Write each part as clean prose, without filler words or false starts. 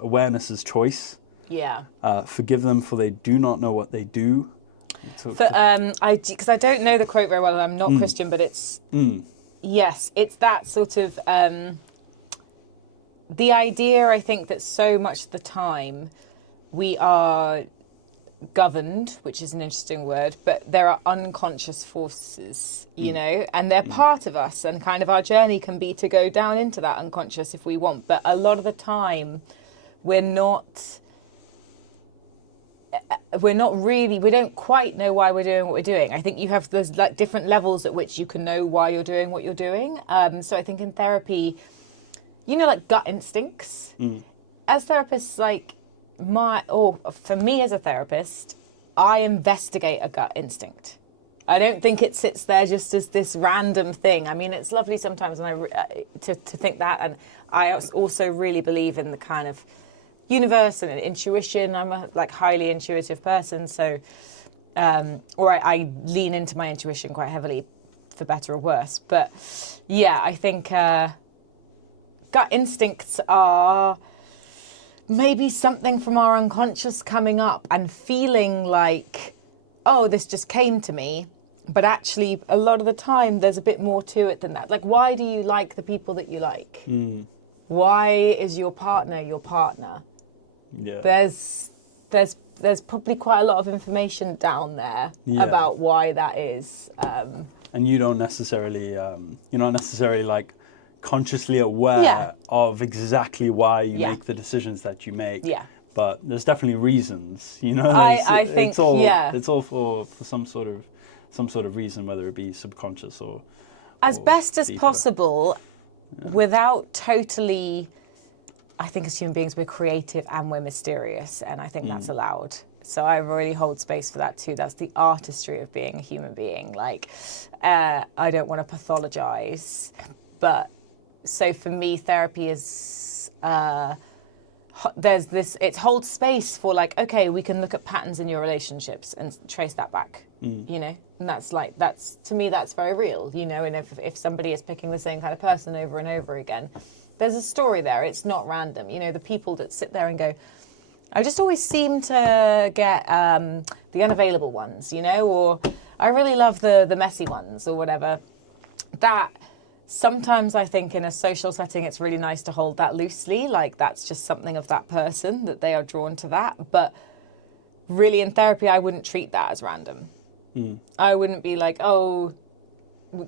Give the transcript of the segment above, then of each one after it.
awareness is choice. Yeah. Forgive them for they do not know what they do. Because I don't know the quote very well, and I'm not Christian, but it's yes, it's that sort of the idea. I think that so much of the time we are governed, which is an interesting word, but there are unconscious forces, you know, and they're part of us, and kind of our journey can be to go down into that unconscious if we want. But a lot of the time, we don't quite know why we're doing what we're doing. I think there's like different levels at which you can know why you're doing what you're doing. So I think in therapy, you know, like gut instincts. As therapists, like for me as a therapist, I investigate a gut instinct. I don't think it sits there just as this random thing. I mean, it's lovely sometimes to think that, and I also really believe in the kind of universe and intuition. I'm a highly intuitive person, so I lean into my intuition quite heavily, for better or worse. But yeah, I think gut instincts are maybe something from our unconscious coming up and feeling like, oh, this just came to me. But actually, a lot of the time, there's a bit more to it than that. Like, why do you like the people that you like? Why is your partner your partner? Yeah. There's probably quite a lot of information down there about why that is. And you don't necessarily, you're not necessarily like consciously aware of exactly why you make the decisions that you make. Yeah. But there's definitely reasons, you know. I think it's all for some sort of reason, whether it be subconscious or as best as possible, without totally. I think as human beings, we're creative and we're mysterious, and I think that's allowed. So I really hold space for that too. That's the artistry of being a human being. Like, I don't want to pathologize, but so for me, therapy is it holds space for like, okay, we can look at patterns in your relationships and trace that back, you know, and that's to me, that's very real, you know. And if somebody is picking the same kind of person over and over again, there's a story there. It's not random. You know, the people that sit there and go, I just always seem to get the unavailable ones, you know, or I really love the messy ones or whatever. That sometimes I think in a social setting, it's really nice to hold that loosely. Like that's just something of that person, that they are drawn to that. But really in therapy, I wouldn't treat that as random. I wouldn't be like, oh,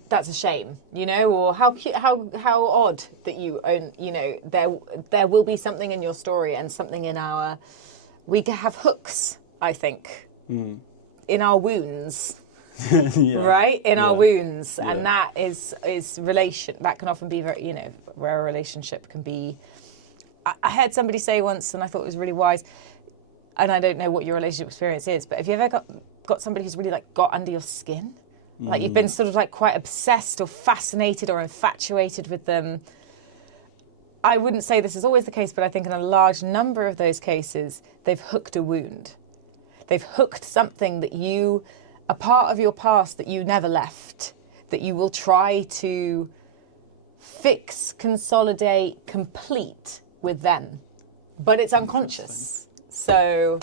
that's a shame, you know, or how cute, how odd that you own, you know, there will be something in your story and something in we have hooks, I think, in our wounds, right? In our wounds. And that is relation, that can often be very, you know, where a relationship can be. I heard somebody say once, and I thought it was really wise, and I don't know what your relationship experience is, but have you ever got somebody who's really like got under your skin? Like you've been sort of like quite obsessed or fascinated or infatuated with them. I wouldn't say this is always the case, but I think in a large number of those cases, they've hooked a wound. They've hooked something that a part of your past that you never left, that you will try to fix, consolidate, complete with them. But it's unconscious. So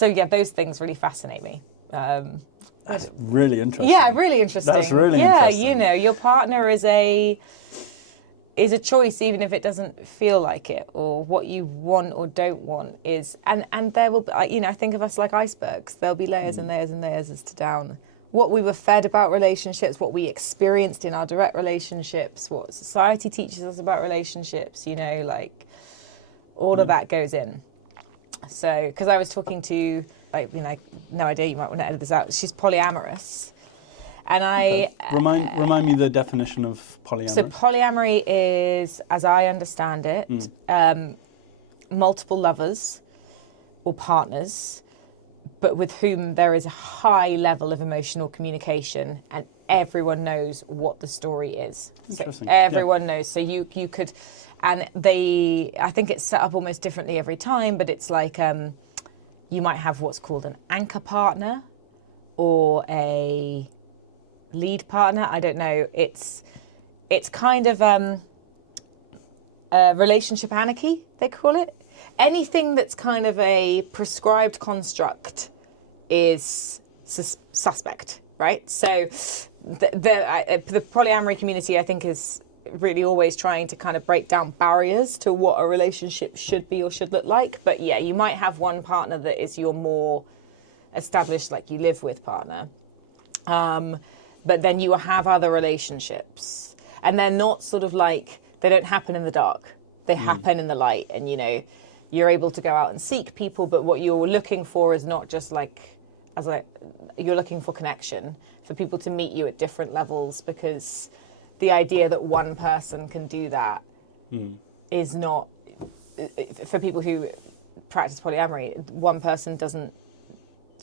yeah, those things really fascinate me. That's really interesting. Yeah, really interesting. That's really interesting. Yeah, you know, your partner is a choice, even if it doesn't feel like it, or what you want or don't want is, and there will be, you know, I think of us like icebergs. There'll be layers and layers and layers as to down what we were fed about relationships, what we experienced in our direct relationships, what society teaches us about relationships, you know, like all of that goes in. So, because I was talking to, like, you know, no idea, you might want to edit this out. She's polyamorous. And Remind me the definition of polyamory. So polyamory is, as I understand it, multiple lovers or partners, but with whom there is a high level of emotional communication and everyone knows what the story is. Interesting. So everyone knows. So you could, and I think it's set up almost differently every time, but it's like, you might have what's called an anchor partner or a lead partner. I don't know. It's kind of relationship anarchy, they call it. anything that's kind of a prescribed construct is suspect, right? So the polyamory community, I think, is really always trying to kind of break down barriers to what a relationship should be or should look like. But yeah, you might have one partner that is your more established, like you live with partner. But then you have other relationships, and they're not sort of like, they don't happen in the dark. They happen in the light, and you know, you're able to go out and seek people, but what you're looking for is not just like, you're looking for connection, for people to meet you at different levels, because the idea that one person can do that is not, for people who practice polyamory, one person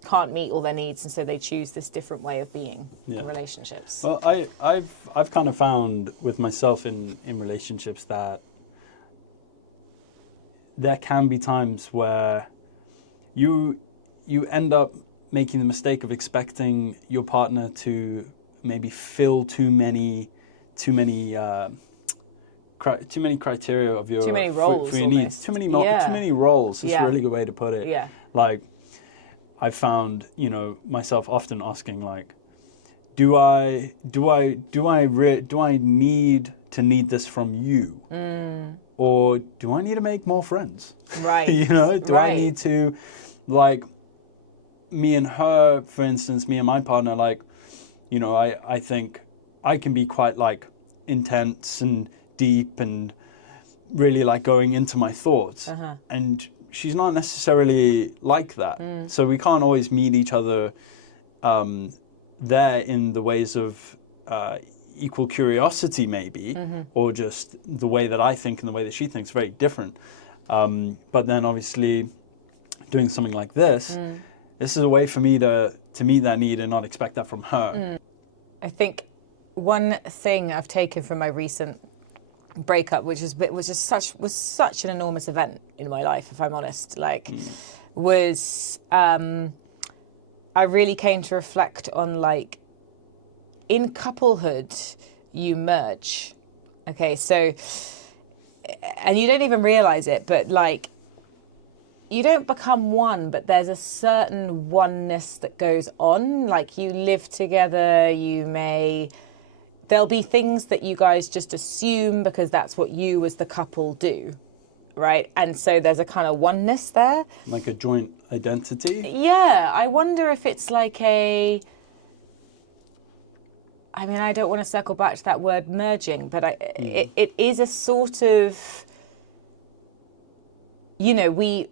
can't meet all their needs, and so they choose this different way of being in relationships. Well, I've kind of found with myself in relationships that there can be times where you end up making the mistake of expecting your partner to maybe fill too many criteria of your too many roles for your needs. Too many roles. It's a really good way to put it. Yeah. Like, I found, you know, myself often asking, like, do I need to need this from you, or do I need to make more friends? Right. You know, do I need to, like, me and her, for instance, me and my partner, like, you know, I think I can be quite like intense and deep and really like going into my thoughts, and she's not necessarily like that. So we can't always meet each other there in the ways of equal curiosity, maybe, or just the way that I think and the way that she thinks very different. But then obviously doing something like this, this is a way for me to meet that need and not expect that from her. I think one thing I've taken from my recent breakup, which was such an enormous event in my life, if I'm honest, was I really came to reflect on, like, in couplehood you merge. Okay, so, and you don't even realize it, but like, you don't become one, but there's a certain oneness that goes on. Like, you live together, there'll be things that you guys just assume because that's what you as the couple do, right? And so there's a kind of oneness there. Like a joint identity? Yeah, I wonder if it's like I mean, I don't want to circle back to that word merging, but it is a sort of, you know, we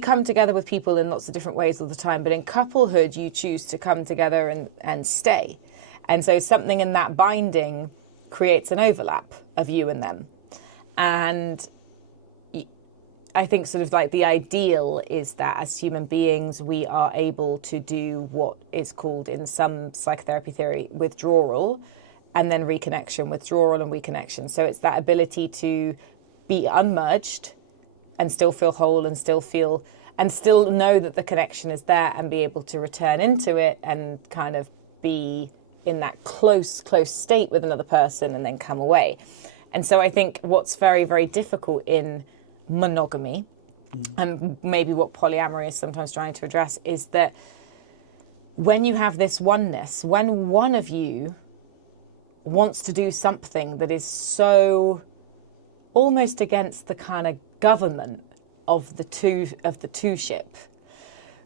come together with people in lots of different ways all the time, but in couplehood, you choose to come together and stay. And so something in that binding creates an overlap of you and them. And I think sort of like the ideal is that as human beings, we are able to do what is called in some psychotherapy theory withdrawal and then reconnection, withdrawal and reconnection. So it's that ability to be unmerged and still feel whole and still know that the connection is there and be able to return into it and kind of be in that close state with another person and then come away. And so I think what's very, very difficult in monogamy, and maybe what polyamory is sometimes trying to address, is that when you have this oneness, when one of you wants to do something that is so almost against the kind of government of the two-ship,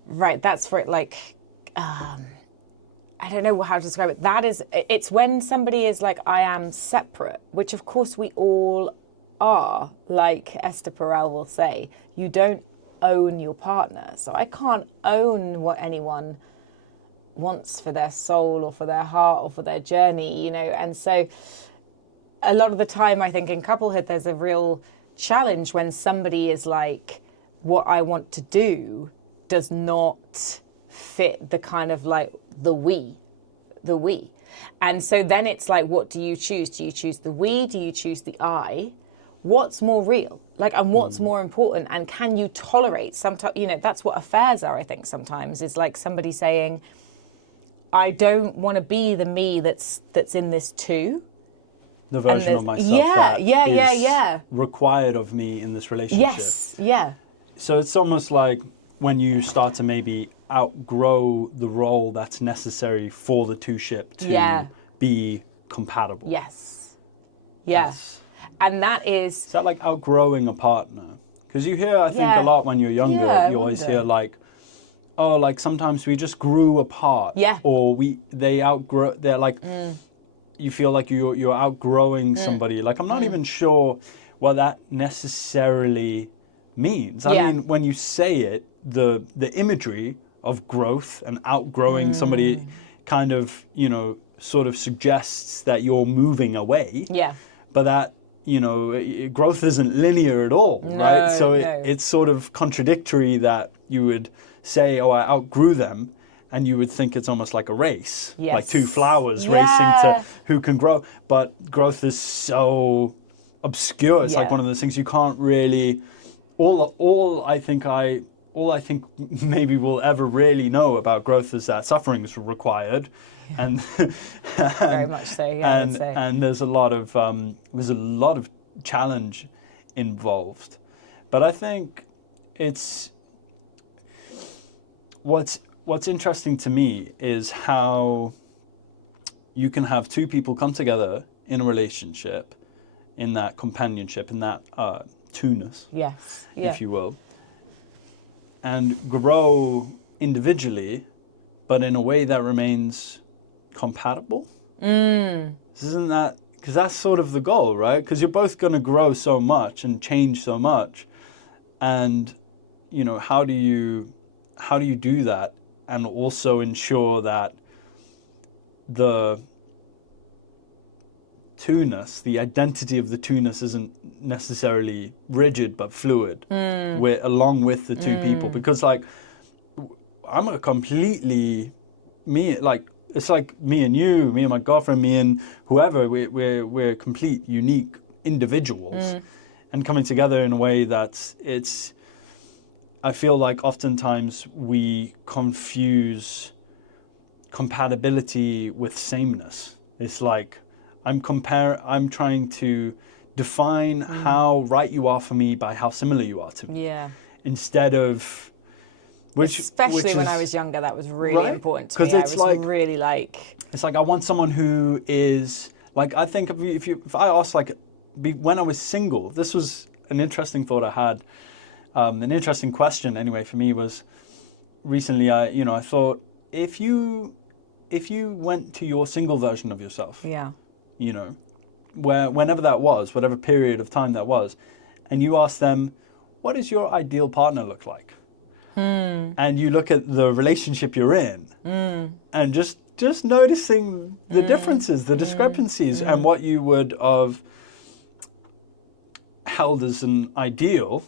right? That's for it, like, I don't know how to describe it. It's when somebody is like, I am separate, which of course we all are. Like Esther Perel will say, you don't own your partner. So I can't own what anyone wants for their soul or for their heart or for their journey, you know. And so a lot of the time, I think in couplehood, there's a real challenge when somebody is like, what I want to do does not fit the kind of like the we. And so then it's like, what do you choose? Do you choose the we? Do you choose the I? What's more real? Like, and what's more important? And can you tolerate sometimes, you know, that's what affairs are, I think, sometimes, is like somebody saying, I don't want to be the me that's in this too. the version of myself that is required of me in this relationship. Yes, yeah. So it's almost like when you start to maybe outgrow the role that's necessary for the two ship to be compatible. Yes. Yes. And that is... Is that like outgrowing a partner? Because you hear, I think, a lot when you're younger, you always hear like, oh, like sometimes we just grew apart. Yeah. Or they're like, you feel like you're outgrowing somebody. Like, I'm not even sure what that necessarily means. I mean, when you say it, the imagery of growth and outgrowing somebody kind of, you know, sort of suggests that you're moving away. Yeah. But that, you know, growth isn't linear at all, right? So it's sort of contradictory that you would say, oh, I outgrew them, and you would think it's almost like a race, like two flowers racing to who can grow. But growth is so obscure. It's like one of those things you can't really. All I think maybe we'll ever really know about growth is that suffering is required, and very much so. Yeah, and I'd say. And there's a lot of challenge involved, but I think it's what's interesting to me is how you can have two people come together in a relationship, in that companionship, in that two-ness, if you will, and grow individually, but in a way that remains compatible. Isn't that, because that's sort of the goal, right? Because you're both going to grow so much and change so much, and you know, how do you do that and also ensure that the two-ness, the identity of the two-ness isn't necessarily rigid but fluid along with the two people? Because like I'm a completely it's like me and you, me and my girlfriend, me and whoever, we're complete unique individuals, and coming together in a way I feel like oftentimes we confuse compatibility with sameness. It's like I'm trying to define how right you are for me by how similar you are to me. Yeah. Instead of especially when I was younger, that was really important to me. Because it's like really like, it's like I want someone who is like, I think if I asked like when I was single, this was an interesting thought I had. An interesting question anyway for me was recently I thought if you went to your single version of yourself, you know, whenever that was, whatever period of time that was, and you ask them, what does your ideal partner look like? And you look at the relationship you're in, and just noticing the differences, the discrepancies, and what you would have held as an ideal,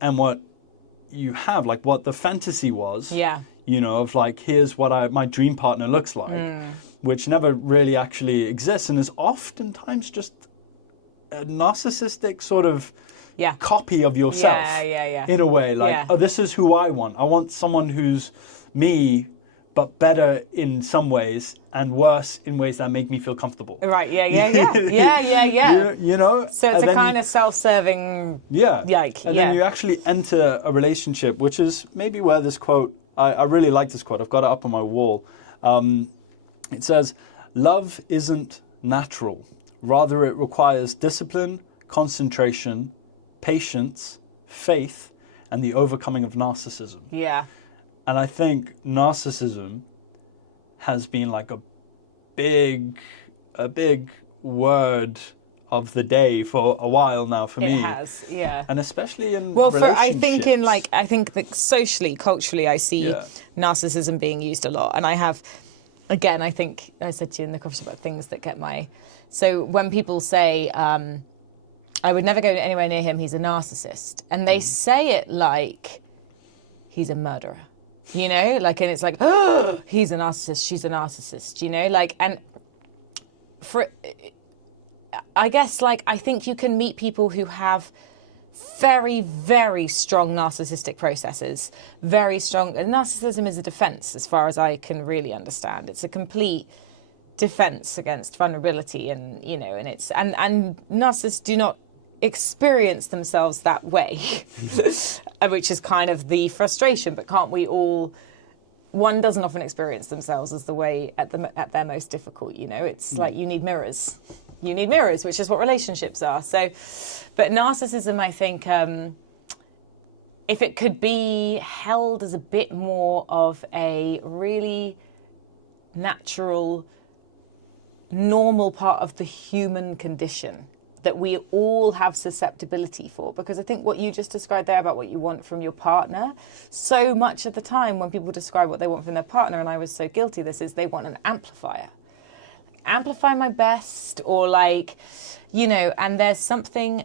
and what you have, like what the fantasy was, you know, of like, here's what my dream partner looks like, which never really actually exists, and is oftentimes just a narcissistic sort of copy of yourself in a way, like, oh, this is who I want. I want someone who's me, but better in some ways and worse in ways that make me feel comfortable. Right, yeah. You know? So it's a kind of self-serving... Then you actually enter a relationship, which is maybe where this quote, I really like this quote, I've got it up on my wall. It says, love isn't natural. Rather, it requires discipline, concentration, patience, faith, and the overcoming of narcissism. Yeah. And I think narcissism has been like a big word of the day for a while now for me. It has, yeah. And especially in relationships. I think that socially, culturally, I see narcissism being used a lot. And I have, again, I think I said to you in the coffee shop about things that get my... So when people say, I would never go anywhere near him, he's a narcissist. And they say it like he's a murderer. You know, like, and it's like, oh, he's a narcissist, she's a narcissist, you know, like, and I guess, like, I think you can meet people who have very, very strong narcissistic processes, very strong, and narcissism is a defense as far as I can really understand. It's a complete defense against vulnerability, and and it's and narcissists do not experience themselves that way, which is kind of the frustration. But can't we all? One doesn't often experience themselves as the way at their most difficult. It's like you need mirrors. You need mirrors, which is what relationships are. So, but narcissism, I think, if it could be held as a bit more of a really natural, normal part of the human condition that we all have susceptibility for. Because I think what you just described there about what you want from your partner, so much of the time when people describe what they want from their partner, and I was so guilty of this, is they want an amplifier. Amplify my best, or and there's something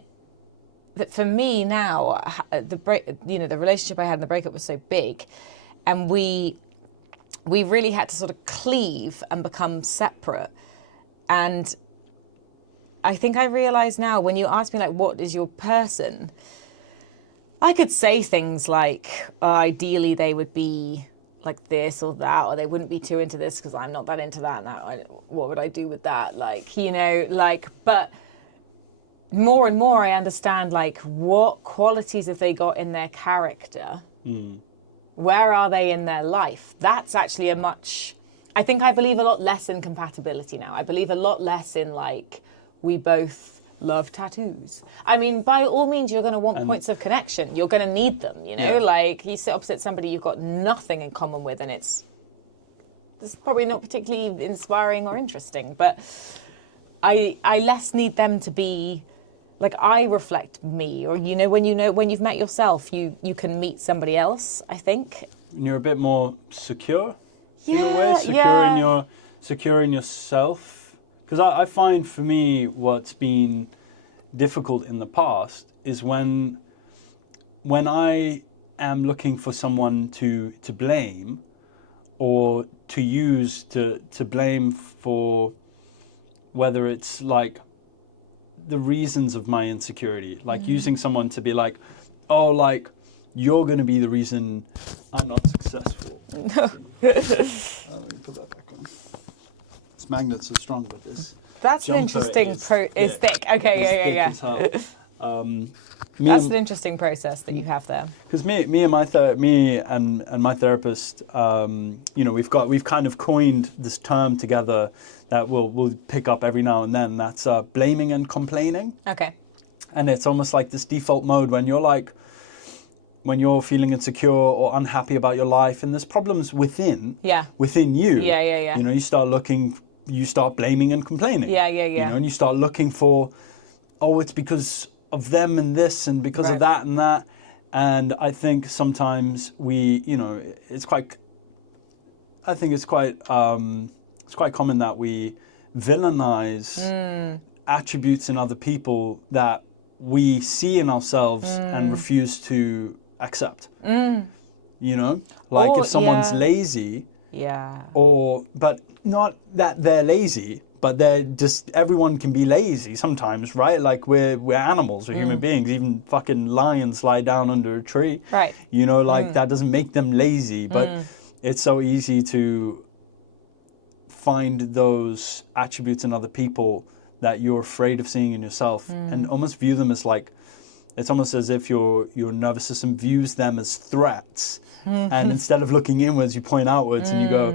that for me now, the relationship I had in the breakup was so big, and we really had to sort of cleave and become separate. And I think I realize now, when you ask me what is your person, I could say things like, ideally they would be like this or that, or they wouldn't be too into this because I'm not that into that. And what would I do with that? But more and more I understand what qualities have they got in their character? Where are they in their life? That's actually I think I believe a lot less in compatibility now. I believe a lot less in we both love tattoos. I mean, by all means, you're going to want points of connection. You're going to need them, you sit opposite somebody you've got nothing in common with, and it's probably not particularly inspiring or interesting. But I less need them to be I reflect me, or when you've met yourself, you can meet somebody else, I think. And you're a bit more secure in a way, secure in yourself. Because I find, for me, what's been difficult in the past is when I am looking for someone to blame, or to use to blame for, whether it's the reasons of my insecurity, using someone to be you're going to be the reason I'm not successful. Let me put that back on. This magnet's are strong, but this. That's an interesting is thick. Okay, yeah. That's an interesting process that you have there. Because me and my therapist, we've kind of coined this term together that we'll pick up every now and then. That's blaming and complaining. Okay. And it's almost like this default mode when you're feeling insecure or unhappy about your life, and there's problems within you. Yeah. You start blaming and complaining. Yeah. And you start looking for, it's because of them and this, and because of that and that. And I think sometimes it's quite common that we villainize attributes in other people that we see in ourselves and refuse to accept. If someone's lazy, but not that they're lazy, but they're just, everyone can be lazy sometimes, right? We're animals, we're human beings. Even fucking lions lie down under a tree, right? That doesn't make them lazy, but it's so easy to find those attributes in other people that you're afraid of seeing in yourself, and almost view them as it's almost as if your nervous system views them as threats, and instead of looking inwards, you point outwards and you go,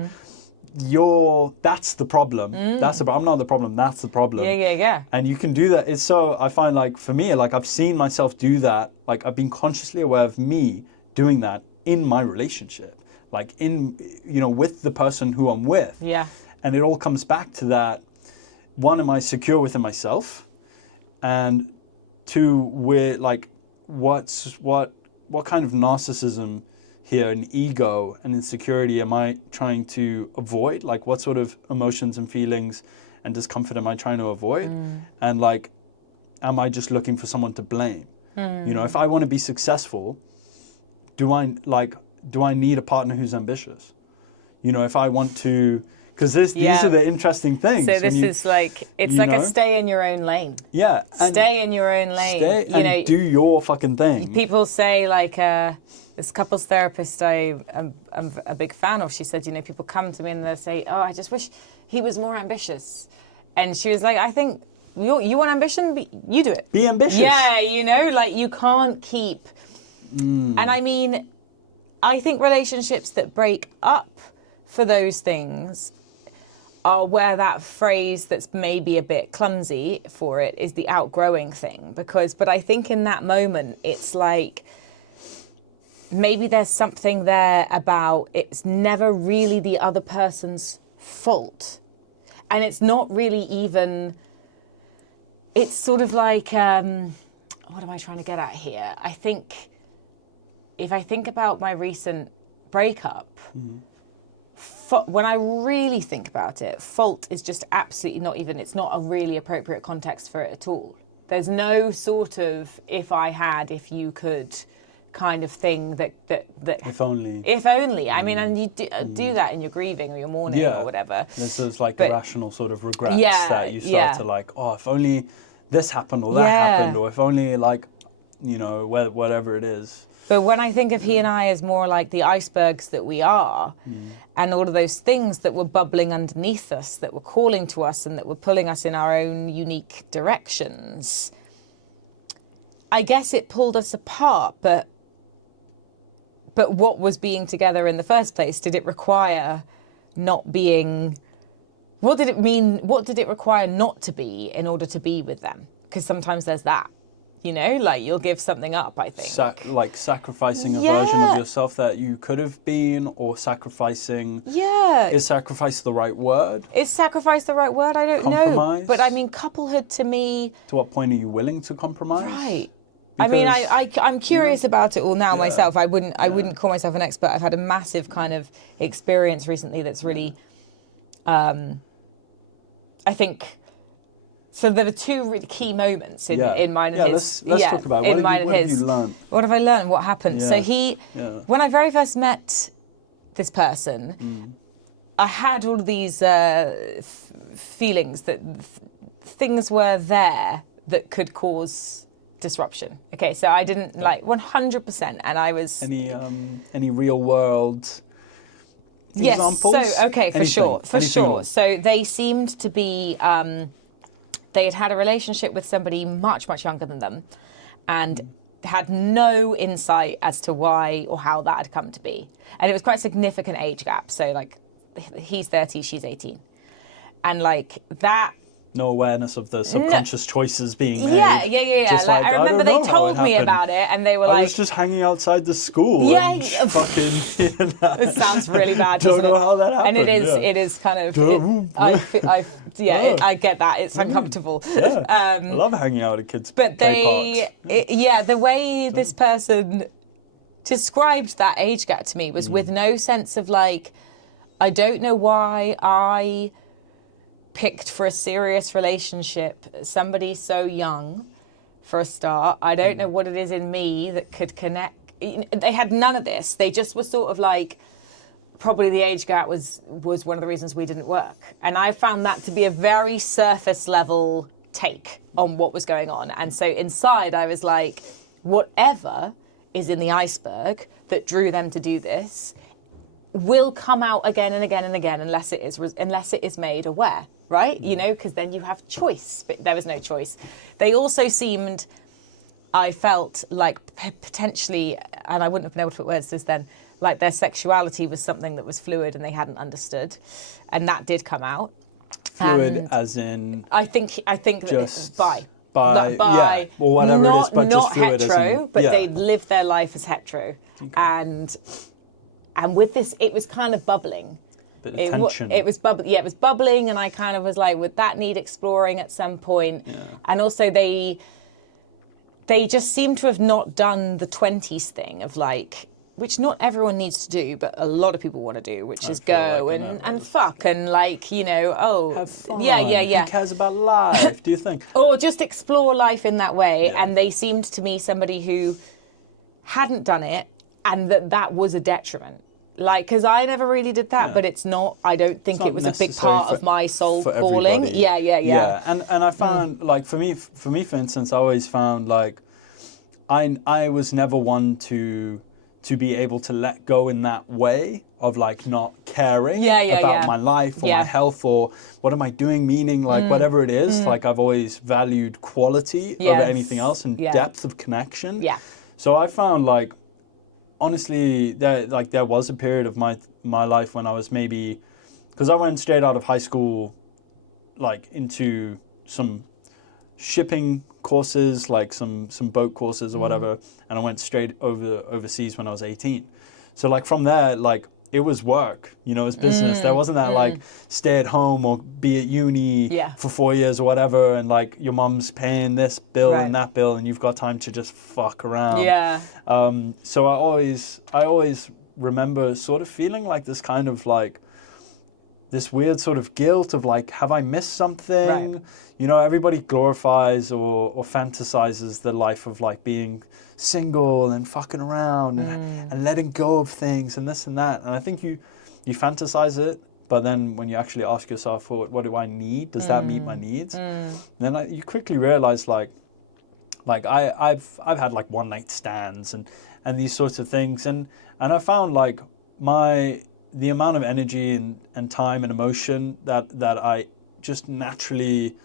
that's the problem. That's the problem. I'm not the problem. That's the problem. Yeah. And you can do that. It's so, I find for me, I've seen myself do that. I've been consciously aware of me doing that in my relationship, with the person who I'm with. Yeah. And it all comes back to that. One, am I secure within myself? And two, what kind of narcissism here, and ego and insecurity am I trying to avoid? What sort of emotions and feelings and discomfort am I trying to avoid? And am I just looking for someone to blame? If I want to be successful, do I need a partner who's ambitious? If I want to, because these are the interesting things. So this is it's a stay in your own lane. Yeah. Stay in your own lane. And do your fucking thing. People say this couples therapist I'm a big fan of, she said, people come to me and they say, I just wish he was more ambitious. And she was like, I think you want ambition, you do it. Be ambitious. Yeah, you know, like you can't keep. And I mean, I think relationships that break up for those things are where that phrase that's maybe a bit clumsy for it is the outgrowing thing. But I think in that moment, it's like, maybe there's something there about it's never really the other person's fault. And it's not really even, it's sort of like, what am I trying to get at here? I think, if I think about my recent breakup, when I really think about it, fault is just absolutely not even, it's not a really appropriate context for it at all. There's no sort of if you could kind of thing that if only. I mean, and you do that in your grieving or your mourning or whatever. There's those like irrational sort of regrets that you start to like, oh, if only this happened or that happened, or if only like, you know, whatever it is. But when I think of he and I as more like the icebergs that we are, and all of those things that were bubbling underneath us, that were calling to us and that were pulling us in our own unique directions, I guess it pulled us apart, but what was being together in the first place? Did it require not being... What did it mean? What did it require not to be in order to be with them? Because sometimes there's that, you know? Like, you'll give something up, I think. Like sacrificing a version of yourself that you could have been, or sacrificing... Yeah. Is sacrifice the right word? Is sacrifice the right word? I don't Compromise? know. But I mean, couplehood to me... To what point are you willing to compromise? Right. Because, I mean, I'm curious about it all now myself. I wouldn't call myself an expert. I've had a massive kind of experience recently that's really, I think. So there are two really key moments in mine and his. Let's talk about it. What have you learned? What have I learned? What happened? Yeah. So when I very first met this person, I had all of these feelings that things were there that could cause disruption. Okay, so I didn't like 100%, and I was any real world examples? Yes. So okay, for sure. So they seemed to be. They had a relationship with somebody much younger than them, and had no insight as to why or how that had come to be. And it was quite a significant age gap. So like, he's 30, she's 18, and like that. No awareness of the subconscious choices being made. Yeah. Just like, I remember they told me about it, and they were like, I was just hanging outside the school. And fucking. You know, it sounds really bad. Don't know how that happened. And it is kind of. I get that. It's uncomfortable. Yeah. I love hanging out at kids' But play parks. The way this person described that age gap to me was with no sense of like, I don't know why I picked for a serious relationship somebody so young for a start. I don't know what it is in me that could connect. They had none of this. They just were sort of like, probably the age gap was one of the reasons we didn't work. And I found that to be a very surface level take on what was going on. And so inside I was like, whatever is in the iceberg that drew them to do this will come out again and again and again unless it is made aware. Right? You know, because then you have choice. But there was no choice. They also seemed, I felt like potentially, and I wouldn't have been able to put words to this then, like their sexuality was something that was fluid and they hadn't understood. And that did come out. Fluid as in... I think just that bi, or whatever not, it is, but not just fluid hetero, as in, but they lived their life as hetero. Okay. And with this, it was kind of bubbling. Tension. It was bubbling. Yeah, it was bubbling, and I kind of was like, would that need exploring at some point? Yeah. And also, they just seem to have not done the 20s thing of like, which not everyone needs to do, but a lot of people want to do, which is go like and fuck and like, you know, have fun. Yeah. Who cares about life? Do you think? Or just explore life in that way. Yeah. And they seemed to me somebody who hadn't done it, and that was a detriment. Like, because I never really did that, but it's not, I don't think it was a big part of my soul calling. Everybody. Yeah. And I found, like, for me, for instance, I always found, like, I was never one to to be able to let go in that way of like not caring about my life or my health or what am I doing, meaning, like whatever it is. Like I've always valued quality over anything else and depth of connection. Yeah. So I found like, honestly, there was a period of my life when I was maybe, because I went straight out of high school, like into some shipping courses, like some boat courses or whatever, and I went straight overseas when I was 18. So like from there, like it was work, you know, it was business. There wasn't that like stay at home or be at uni for 4 years or whatever, and like your mum's paying this bill and that bill, and you've got time to just fuck around. Yeah. So I always remember sort of feeling like this kind of like this weird sort of guilt of like, have I missed something? Right. You know, everybody glorifies or fantasizes the life of like being single and fucking around and letting go of things and this and that. And I think you fantasize it, but then when you actually ask yourself, what do I need? Does that meet my needs? And then you quickly realize like I've had like one night stands and these sorts of things. And I found like the amount of energy and time and emotion that I just naturally,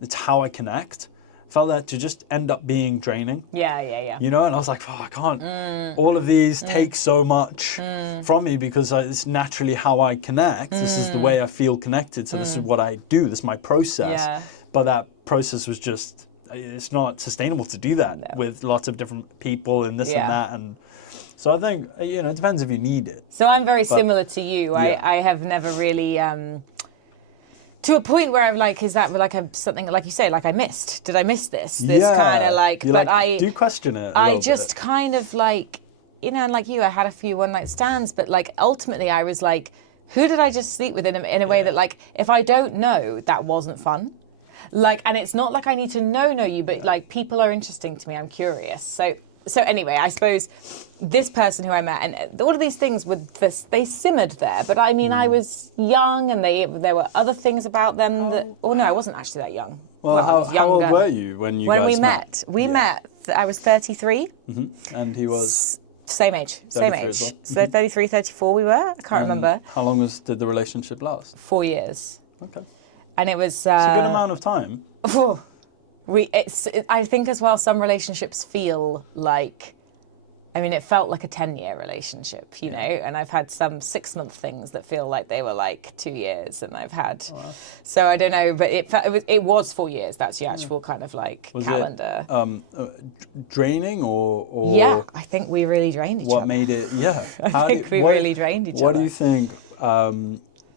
it's how I connect, felt that to just end up being draining. Yeah. You know, and I was like, I can't, all of these take so much from me because it's naturally how I connect. This is the way I feel connected. So this is what I do. This is my process. Yeah. But that process was just, it's not sustainable to do that with lots of different people and this and that. And so I think, you know, it depends if you need it. So I'm very similar to you. Yeah. I have never really, to a point where I'm like, is that like something, like you say, like I missed? Did I miss this? This kind of like, you but like, I do question it. I just kind of like, you know, and like you, I had a few one night stands, but like ultimately I was like, who did I just sleep with in a way that like, if I don't know, that wasn't fun. Like, and it's not like I need to know you, but like people are interesting to me. I'm curious. So anyway, I suppose this person who I met, and all of these things they simmered there. But I mean, I was young, and there were other things about them that. Oh no, I wasn't actually that young. Well, I was how old younger. were you when guys we met? We met. I was 33. And he was same age. 33 as well. So 33, 34 we were. I can't remember. How long did the relationship last? 4 years. Okay. And it was. It's a good amount of time. I think as well, some relationships feel like, I mean, it felt like a 10-year relationship, you know, and I've had some 6-month things that feel like they were like 2 years, and I've had, so I don't know, but it was 4 years. That's the actual kind of like was calendar. It draining or yeah, I think we really drained each other. What made it? Yeah, I think we really drained each other. What do you think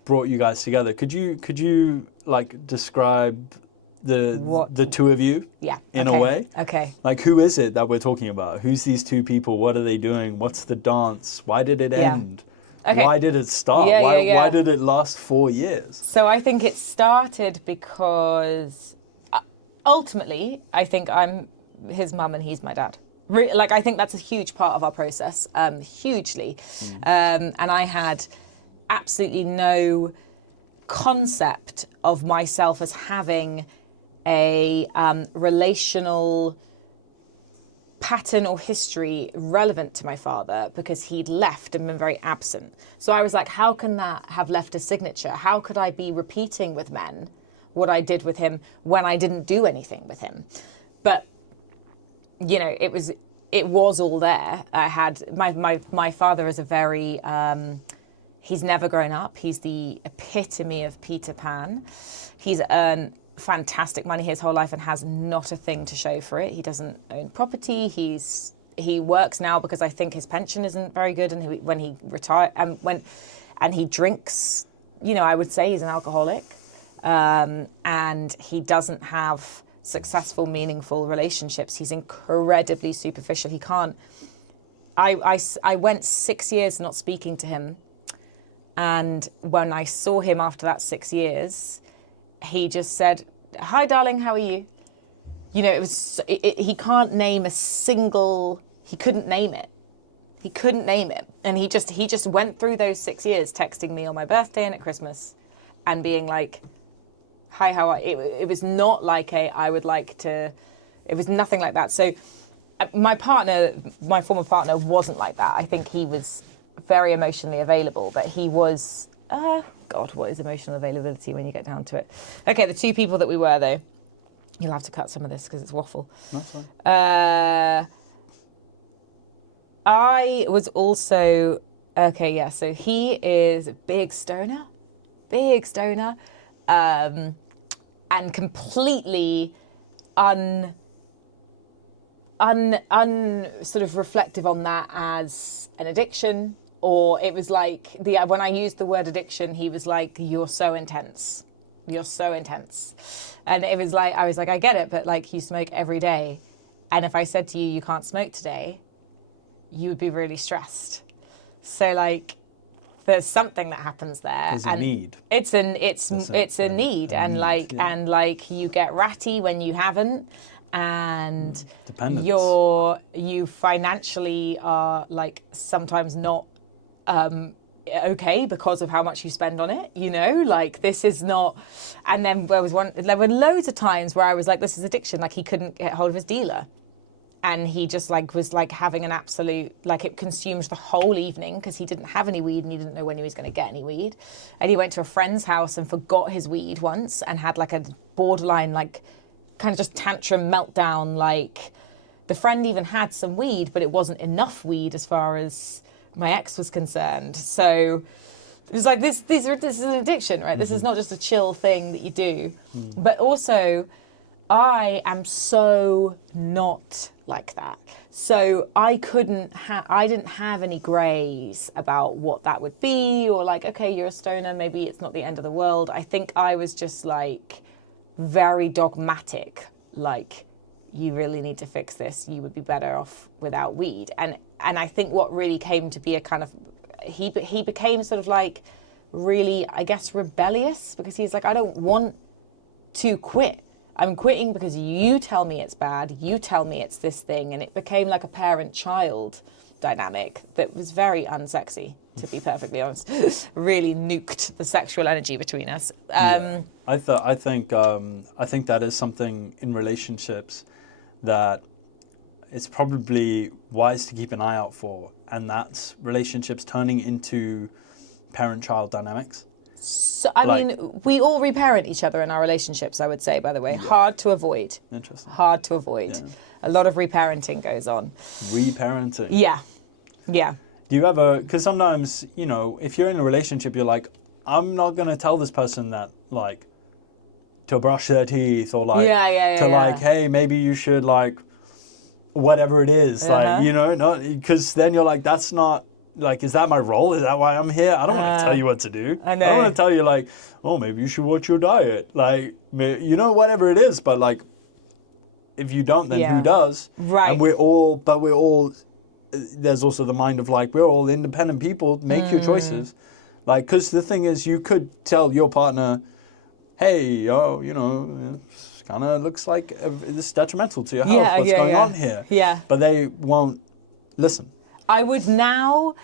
brought you guys together? Could you like describe the two of you in a way? Okay. Like, who is it that we're talking about? Who's these two people? What are they doing? What's the dance? Why did it end? Okay. Why did it start? Why did it last 4 years? So I think it started because ultimately I think I'm his mum and he's my dad. Like, I think that's a huge part of our process, hugely. And I had absolutely no concept of myself as having a relational pattern or history relevant to my father, because he'd left and been very absent. So I was like, how can that have left a signature? How could I be repeating with men what I did with him when I didn't do anything with him? But, you know, it was all there. I had my father is a very he's never grown up. He's the epitome of Peter Pan. He's earned fantastic money his whole life and has not a thing to show for it. He doesn't own property. He works now because I think his pension isn't very good, and when he retired and he drinks, you know, I would say he's an alcoholic, and he doesn't have successful, meaningful relationships. He's incredibly superficial. He can't. I went 6 years not speaking to him, and when I saw him after that 6 years, he just said, "Hi, darling, how are you?" You know, he can't name a single. He couldn't name it. He couldn't name it, and he just went through those 6 years texting me on my birthday and at Christmas, and being like, "Hi, how are you?" It was not like I would like to. It was nothing like that. So my former partner wasn't like that. I think he was very emotionally available, but he was, God, what is emotional availability when you get down to it? Okay, the two people that we were, though, you'll have to cut some of this because it's waffle. That's fine. I was also, okay, yeah, so he is a big stoner, and completely sort of reflective on that as an addiction, or it was like when I used the word addiction, he was like, "You're so intense, and it was like I was like, I get it, but like you smoke every day, and if I said to you, you can't smoke today, you would be really stressed. So like, there's something that happens there, There's a need. It's a need, and like yeah. and like you get ratty when you haven't. And Dependence. you financially are like sometimes not okay because of how much you spend on it, you know, like this is not. And then there were loads of times where I was like, this is addiction. Like he couldn't get hold of his dealer, and he just like was like having an absolute, like it consumed the whole evening because he didn't have any weed and he didn't know when he was going to get any weed. And he went to a friend's house and forgot his weed once and had like a borderline like kind of just tantrum meltdown. Like the friend even had some weed, but it wasn't enough weed as far as my ex was concerned. So it was like this is an addiction, right? Mm-hmm. This is not just a chill thing that you do. But also I am so not like that. So I didn't have any grays about what that would be, or like, okay, you're a stoner, maybe it's not the end of the world. I think I was just like very dogmatic, like you really need to fix this, you would be better off without weed. And I think what really came to be a kind of, he became sort of like really, I guess, rebellious, because he's like, I don't want to quit. I'm quitting because you tell me it's bad, you tell me it's this thing. And it became like a parent-child dynamic that was very unsexy, to be perfectly honest. Really nuked the sexual energy between us. Yeah. I think that is something in relationships that it's probably wise to keep an eye out for, and that's relationships turning into parent-child dynamics. So, I mean, we all reparent each other in our relationships, I would say, by the way. Yeah. Hard to avoid. Interesting. Hard to avoid. Yeah. A lot of reparenting goes on. Reparenting. Yeah. Yeah. Do you ever, because sometimes, you know, if you're in a relationship, you're like, I'm not going to tell this person that, like, to brush their teeth, or like, like, hey, maybe you should, like, whatever it is, like, you know, because then you're like, that's not, like, is that my role? Is that why I'm here? I don't want to tell you what to do. I don't want to tell you, like, oh, maybe you should watch your diet. Like, you know, whatever it is. But, like, if you don't, then who does? Right. And there's also the mind of, like, we're all independent people. Make your choices. Like, because the thing is, you could tell your partner, hey, you know, it kind of looks like this is detrimental to your health. What's going on here? Yeah. But they won't listen. I would now,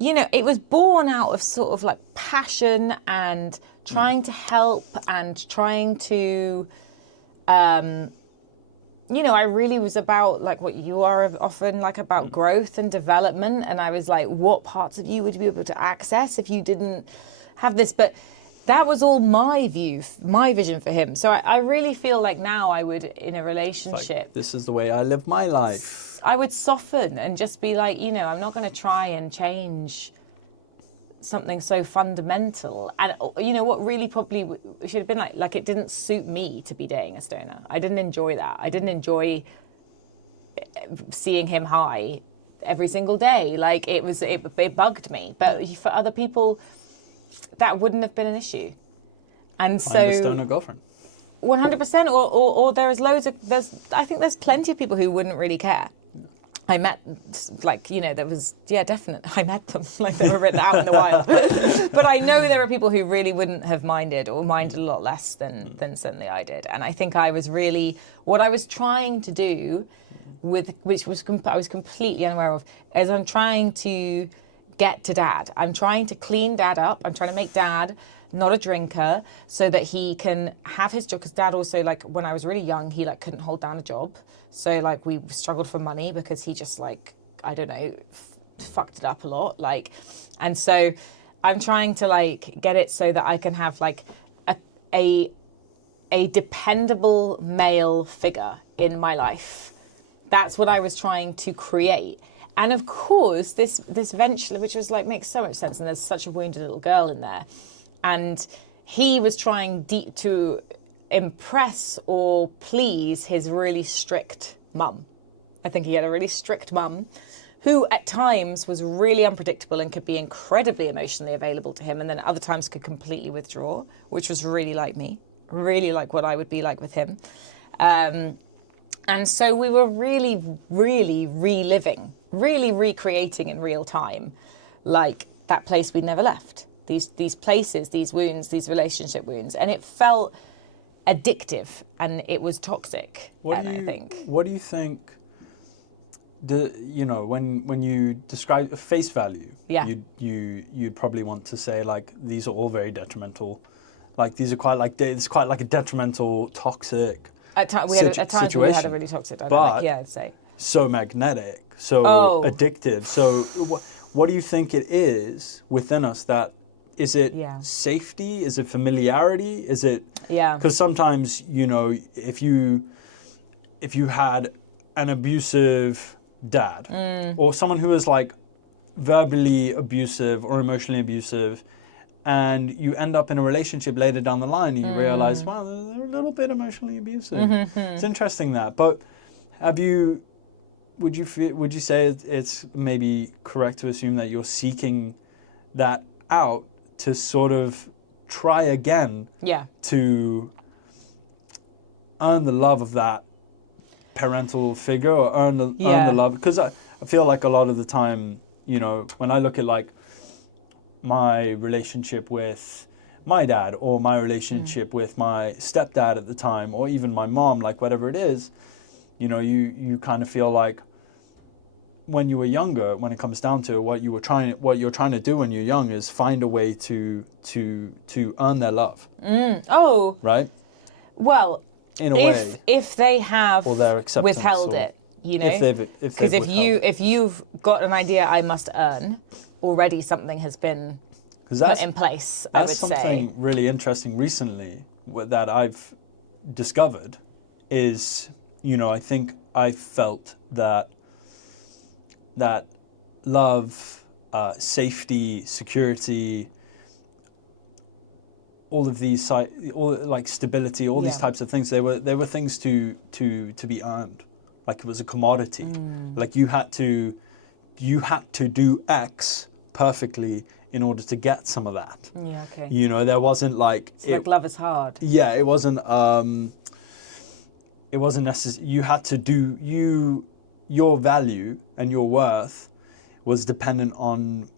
you know, it was born out of sort of like passion and trying to help and trying to, you know, I really was about like what you are often, like about growth and development. And I was like, what parts of you would you be able to access if you didn't have this? But that was all my view, my vision for him. So I really feel like now I would, in a relationship, like, this is the way I live my life. I would soften and just be like, you know, I'm not going to try and change something so fundamental. And, you know, what really probably should have been like it didn't suit me to be dating a stoner. I didn't enjoy that. I didn't enjoy seeing him high every single day. Like, it bugged me. But for other people, that wouldn't have been an issue. And so, find a stoner girlfriend. 100%. Or I think there's plenty of people who wouldn't really care. I met, like, you know, there was, definitely, I met them, like they were written out in the wild. But I know there are people who really wouldn't have minded, or minded a lot less than certainly I did. And I think I was really, what I was trying to do, which I was completely unaware of, is I'm trying to get to dad. I'm trying to clean dad up. I'm trying to make dad not a drinker, so that he can have his job. Because Dad also, like, when I was really young, he like couldn't hold down a job. So like we struggled for money because he just like, I don't know, fucked it up a lot. Like, and so I'm trying to like get it so that I can have like a dependable male figure in my life. That's what I was trying to create. And of course, this venture, which was like, makes so much sense. And there's such a wounded little girl in there. And he was trying to impress or please his really strict mum. I think he had a really strict mum who at times was really unpredictable and could be incredibly emotionally available to him. And then at other times could completely withdraw, which was really like me. Really like what I would be like with him. And so we were really, really reliving, really recreating in real time, like that place we'd never left. These places, these wounds, these relationship wounds. And it felt addictive and it was toxic. What do you think, when you describe face value, you'd probably want to say like, these are all very detrimental. Like these are it's quite like a detrimental, toxic situation. We had a really toxic dynamic. I'd say so magnetic, so addictive. So, what do you think it is within us that? Is it safety? Is it familiarity? Is it because sometimes if you had an abusive dad or someone who is like verbally abusive or emotionally abusive, and you end up in a relationship later down the line, and you realize, wow, they're a little bit emotionally abusive. It's interesting that. But would you say it's maybe correct to assume that you're seeking that out to sort of try again to earn the love of that parental figure, or earn the love? Because I feel like a lot of the time, when I look at like my relationship with my dad or my relationship with my stepdad at the time, or even my mom, like whatever it is, you kind of feel like when you were younger, when it comes down to it, what you're trying to do when you're young is find a way to earn their love. Right? Well, in a way, if they have or their acceptance, withheld it, because if you've got an idea, I must earn. Already something has been put in place, I would say. That's something really interesting recently that I've discovered is, I think I felt that love, safety, security, all of these, like stability, all these types of things, they were things to be earned. Like it was a commodity. Like you had to do X perfectly in order to get some of that. Yeah, okay. There wasn't like... It's like love is hard. Yeah, it wasn't necessary. You had to do... Your value and your worth was dependent on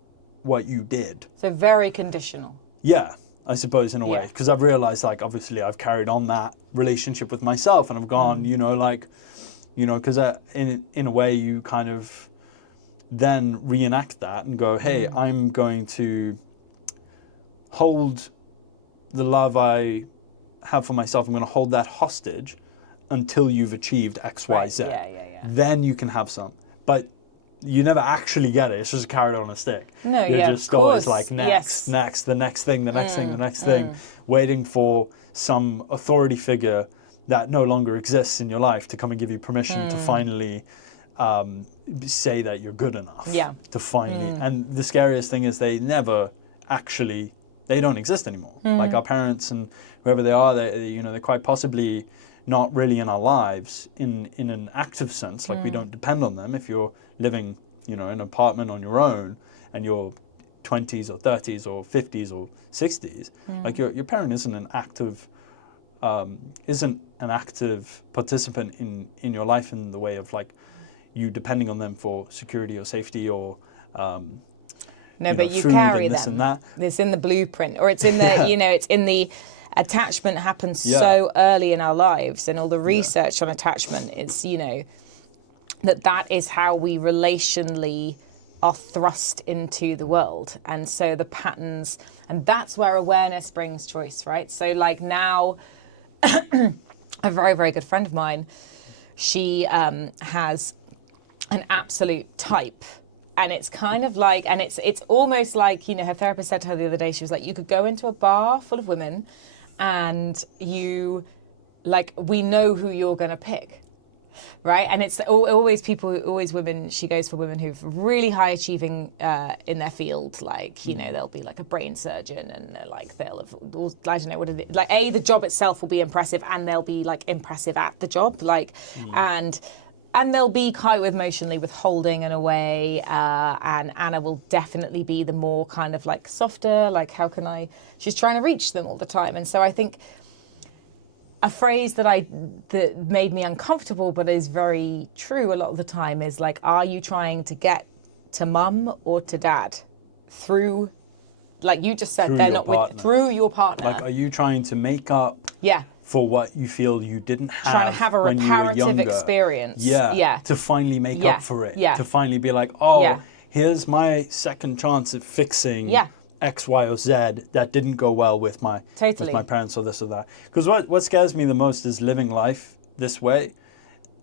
what you did. So very conditional. Yeah, I suppose in a way. Because I've realized, like, obviously I've carried on that relationship with myself and I've gone, because in a way you kind of... then reenact that and go, hey, I'm going to hold the love I have for myself. I'm going to hold that hostage until you've achieved X, Y, Z. Yeah. Then you can have some. But you never actually get it. It's just a carrot on a stick. No, You're just always like, next, the next thing, the next thing, waiting for some authority figure that no longer exists in your life to come and give you permission to finally... say that you're good enough to finally and the scariest thing is they don't exist anymore. Like our parents and whoever they are, they're quite possibly not really in our lives in an active sense. Like we don't depend on them. If you're living in an apartment on your own and you're 20s or 30s or 50s or 60s, like your parent isn't an active participant in your life in the way of like you depending on them for security or safety or but you carry them. It's in the blueprint, or it's in the it's in the attachment happens so early in our lives, and all the research on attachment is that is how we relationally are thrust into the world. And so the patterns, and that's where awareness brings choice, right? So like now, a very, very good friend of mine, she has an absolute type. And it's kind of like, and it's almost like, you know, her therapist said to her the other day, she was like, you could go into a bar full of women and you, like, we know who you're going to pick. Right, and it's always women. She goes for women who've really high achieving in their field. Like, you know, they'll be like a brain surgeon, and like they'll have, I don't know what it is. Like, the job itself will be impressive, and they'll be like impressive at the job. Like, and they'll be quite emotionally withholding in a way. And Anna will definitely be the more kind of like softer. Like, how can I? She's trying to reach them all the time, and so I think. A phrase that made me uncomfortable, but is very true a lot of the time, is like, are you trying to get to mum or to dad through, like you just said, Through they're your not partner. through your partner. Like, are you trying to make up for what you feel you didn't have trying to have a when you were reparative younger? experience. Yeah. To finally make up for it. Yeah. To finally be like, here's my second chance at fixing X, Y, or Z that didn't go well with my parents or this or that. Because what scares me the most is living life this way,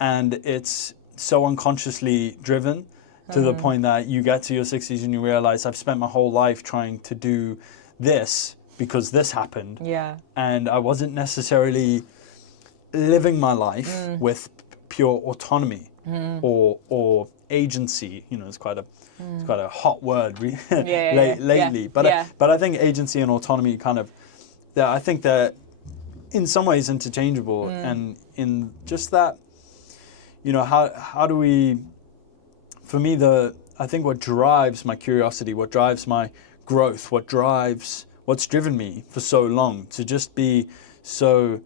and it's so unconsciously driven to the point that you get to your 60s and you realize I've spent my whole life trying to do this because this happened. Yeah. And I wasn't necessarily living my life with pure autonomy or agency. You know, it's quite a hot word lately. But I think agency and autonomy I think they're in some ways interchangeable, and in just that, you know, how do we? For me, I think what drives my curiosity, what drives my growth, what's driven me for so long to just be so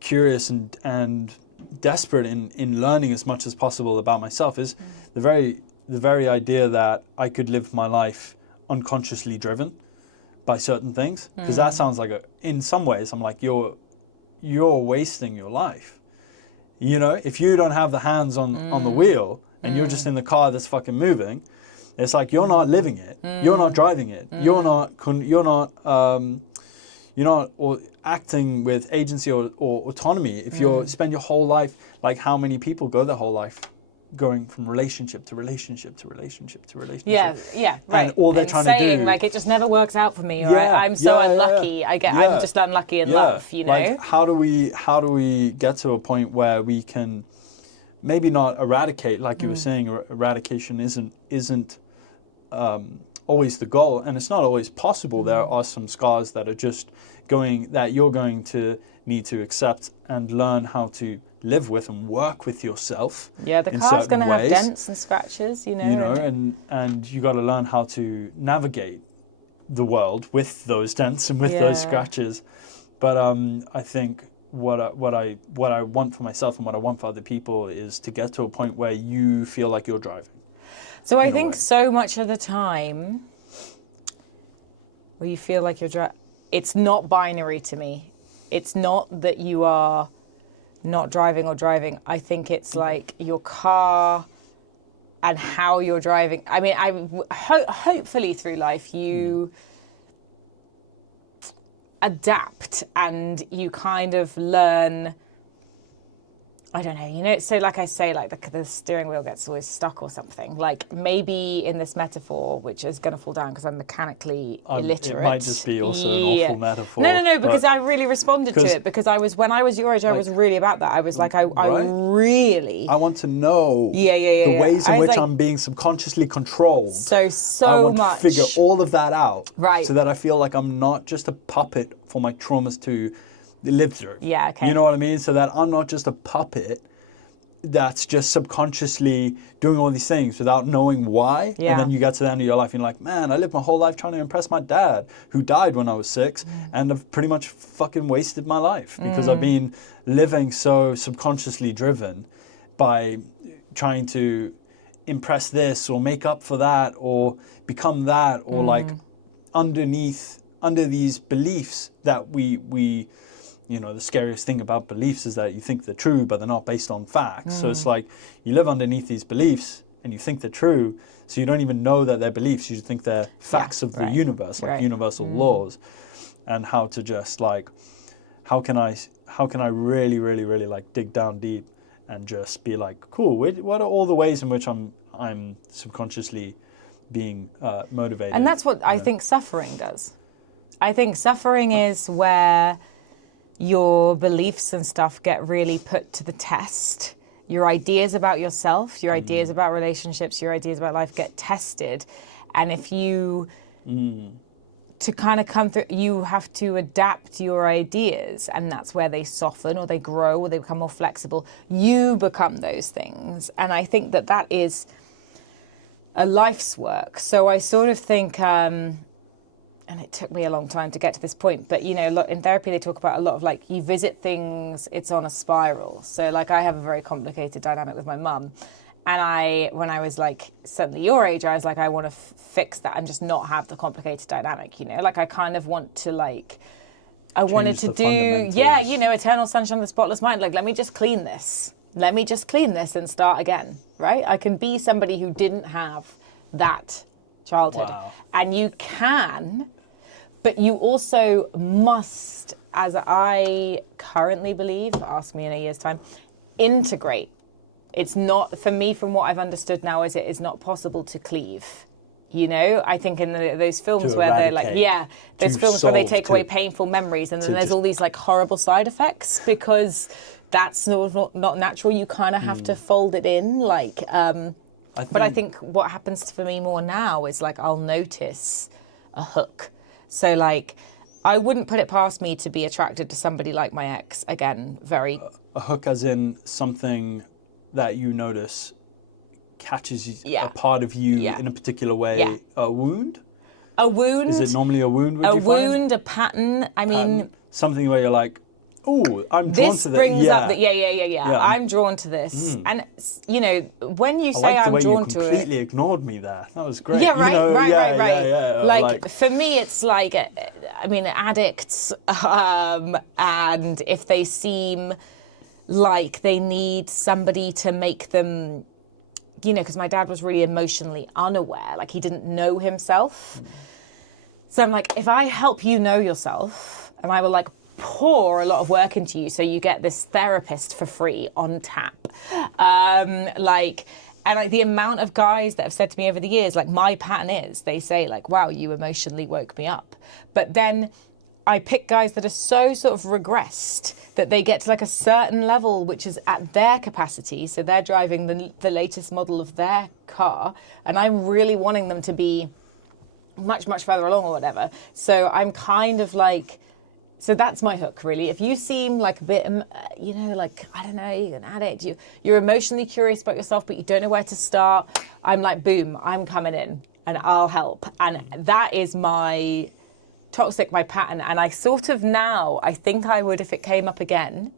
curious and desperate in learning as much as possible about myself is the very idea that I could live my life unconsciously driven by certain things, because that sounds like in some ways I'm like, you're wasting your life. You know, if you don't have the hands on the wheel and you're just in the car that's fucking moving, it's like you're not living it. You're not driving it. You're not acting with agency or autonomy. If you spend your whole life, like how many people go their whole life going from relationship to relationship to relationship to relationship. Yeah, right. And all they're trying to do, like, it just never works out for me, or I'm so unlucky. I'm just unlucky in love, you know? Like, how do we get to a point where we can maybe not eradicate, like you were saying, eradication isn't always the goal, and it's not always possible. There are some scars that are just that you're going to need to accept and learn how to live with and work with yourself. Yeah, the car's going to have dents and scratches, you know. You know, and you got to learn how to navigate the world with those dents and with those scratches. But I think what I want for myself and what I want for other people is to get to a point where you feel like you're driving. So I think so much of the time where you feel like you're driving, it's not binary to me. It's not that you are not driving or driving. I think it's like your car and how you're driving. I mean, hopefully through life you adapt and you kind of learn. I don't know, you know, so like I say, like the steering wheel gets always stuck or something. Like maybe in this metaphor, which is going to fall down because I'm mechanically illiterate. It might just be also an awful metaphor. No, because I really responded to it because when I was your age, I was really about that. I was like, I really... I want to know the ways in which I'm being subconsciously controlled. So I want much. to figure all of that out. Right. So that I feel like I'm not just a puppet for my traumas to live through. Yeah, okay. You know what I mean? So that I'm not just a puppet that's just subconsciously doing all these things without knowing why. Yeah. And then you get to the end of your life and you're like, man, I lived my whole life trying to impress my dad who died when I was 6 and I've pretty much fucking wasted my life because I've been living so subconsciously driven by trying to impress this or make up for that or become that or like under these beliefs that we you know, the scariest thing about beliefs is that you think they're true, but they're not based on facts. So it's like you live underneath these beliefs and you think they're true, so you don't even know that they're beliefs. You think they're facts of the universe, like universal laws, and how to just like, how can I really, really, really like dig down deep and just be like, cool, what are all the ways in which I'm subconsciously being motivated? And that's what I think suffering does. I think suffering is where your beliefs and stuff get really put to the test. Your ideas about yourself, your ideas about relationships, your ideas about life get tested. And if you, to kind of come through, you have to adapt your ideas, and that's where they soften or they grow or they become more flexible. You become those things. And I think that is a life's work. So I sort of think, and it took me a long time to get to this point, but you know, in therapy they talk about a lot of like, you visit things, it's on a spiral. So like I have a very complicated dynamic with my mum, and when I was like suddenly your age, I was like, I want to fix that and just not have the complicated dynamic, you know, like I kind of want to like, I wanted to do, you know, eternal sunshine of the spotless mind, like let me just clean this and start again, right? I can be somebody who didn't have that childhood. Wow. And you can, but you also must, as I currently believe, ask me in a year's time, integrate. It's not, for me, from what I've understood now, is it is not possible to cleave. You know, I think in those films where they're like, those films where they take away painful memories, and then there's all these like horrible side effects because that's not natural. You kind of have to fold it in, like. But I think what happens for me more now is like I'll notice a hook. So like I wouldn't put it past me to be attracted to somebody like my ex again. A hook, as in something that you notice catches a part of you in a particular way. Yeah. A wound. A wound. Is it normally a wound? Would a you wound, find? a pattern. I mean, something where you're like, oh, I'm drawn to this. This brings up that, I'm drawn to this. And, you know, when you say I'm drawn to it. You completely ignored me there. That was great. Yeah, right, you know, right. Yeah. Like, for me, it's like, I mean, addicts, and if they seem like they need somebody to make them, you know, because my dad was really emotionally unaware, like he didn't know himself. So I'm like, if I help you know yourself, and I will like pour a lot of work into you so you get this therapist for free on tap. And like the amount of guys that have said to me over the years, like my pattern is, they say like, wow, you emotionally woke me up. But then I pick guys that are so sort of regressed that they get to like a certain level, which is at their capacity. So they're driving the latest model of their car. And I'm really wanting them to be much, much further along or whatever. So I'm kind of like, so that's my hook, really. If you seem like a bit, you know, like, I don't know, you're an addict, you're emotionally curious about yourself, but you don't know where to start, I'm like, boom, I'm coming in and I'll help. And that is my toxic, my pattern. And I sort of now, I think I would if it came up again.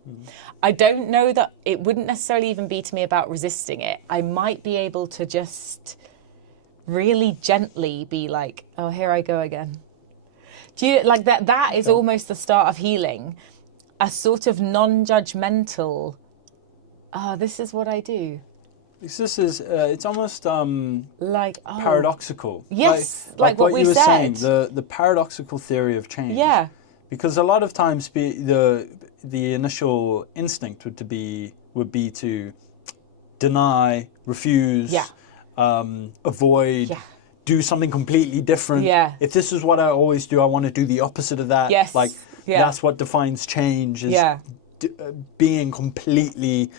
I don't know that it wouldn't necessarily even be to me about resisting it. I might be able to just really gently be like, oh, here I go again. Do you like that? That is almost the start of healing, a sort of non-judgmental. This is what I do. This is it's almost like paradoxical. Yes, like what you were said. saying, the paradoxical theory of change. Yeah. Because a lot of times the initial instinct would be to deny, refuse, avoid. Yeah. Do something completely different. Yeah. If this is what I always do, I want to do the opposite of that. Yes. Like, that's what defines change, is being completely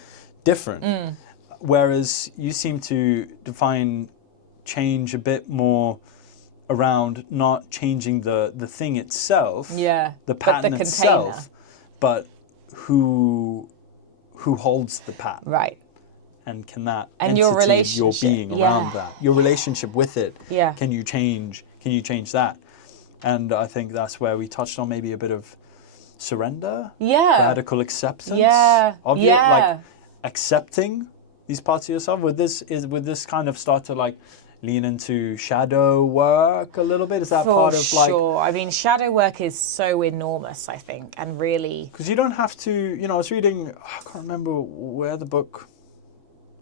different. Whereas you seem to define change a bit more around not changing the thing itself, the pattern itself, but who holds the pattern. Right. And can that and entity, your relationship, your being around that, your relationship with it, can you change that? And I think that's where we touched on maybe a bit of surrender, radical acceptance of your, like accepting these parts of yourself. Would this kind of start to like lean into shadow work a little bit? Is that part of like? Sure. I mean, shadow work is so enormous, I think, and really. Because you don't have to, you know, I was reading, I can't remember where the book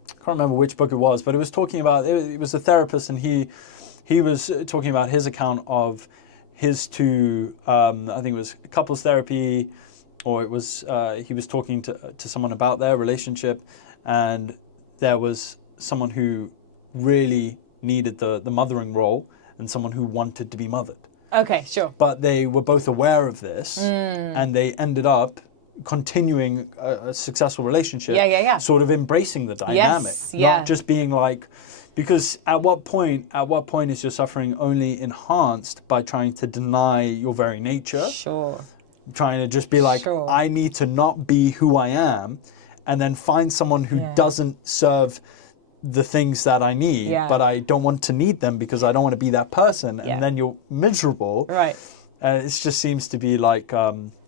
can't remember which book it was, but it was talking about, it was a therapist, and he was talking about his account of his two, I think it was couples therapy, or it was, he was talking to someone about their relationship, and there was someone who really needed the mothering role and someone who wanted to be mothered. Okay, sure. But they were both aware of this, and they ended up continuing a successful relationship, sort of embracing the dynamic, not just being like, because at what point is your suffering only enhanced by trying to deny your very nature? Sure. Trying to just be like, I need to not be who I am, and then find someone who doesn't serve the things that I need, but I don't want to need them because I don't want to be that person, and then you're miserable. Right. It just seems to be like...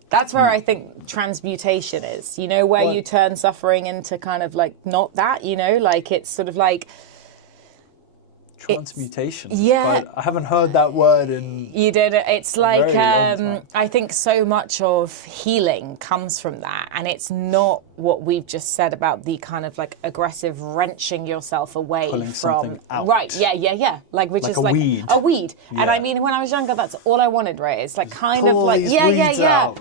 that's where I think transmutation is, you know, where you turn suffering into kind of like not that, you know, like it's sort of like... Transmutation. But I haven't heard that word in... You did it. It's like, time. I think so much of healing comes from that. And it's not what we've just said about the kind of like aggressive wrenching yourself away Pulling from... something out. Right, yeah. Like, which like is a like weed. a weed. Yeah. And I mean, when I was younger, that's all I wanted, right? It's like kind pull of like, these weeds out.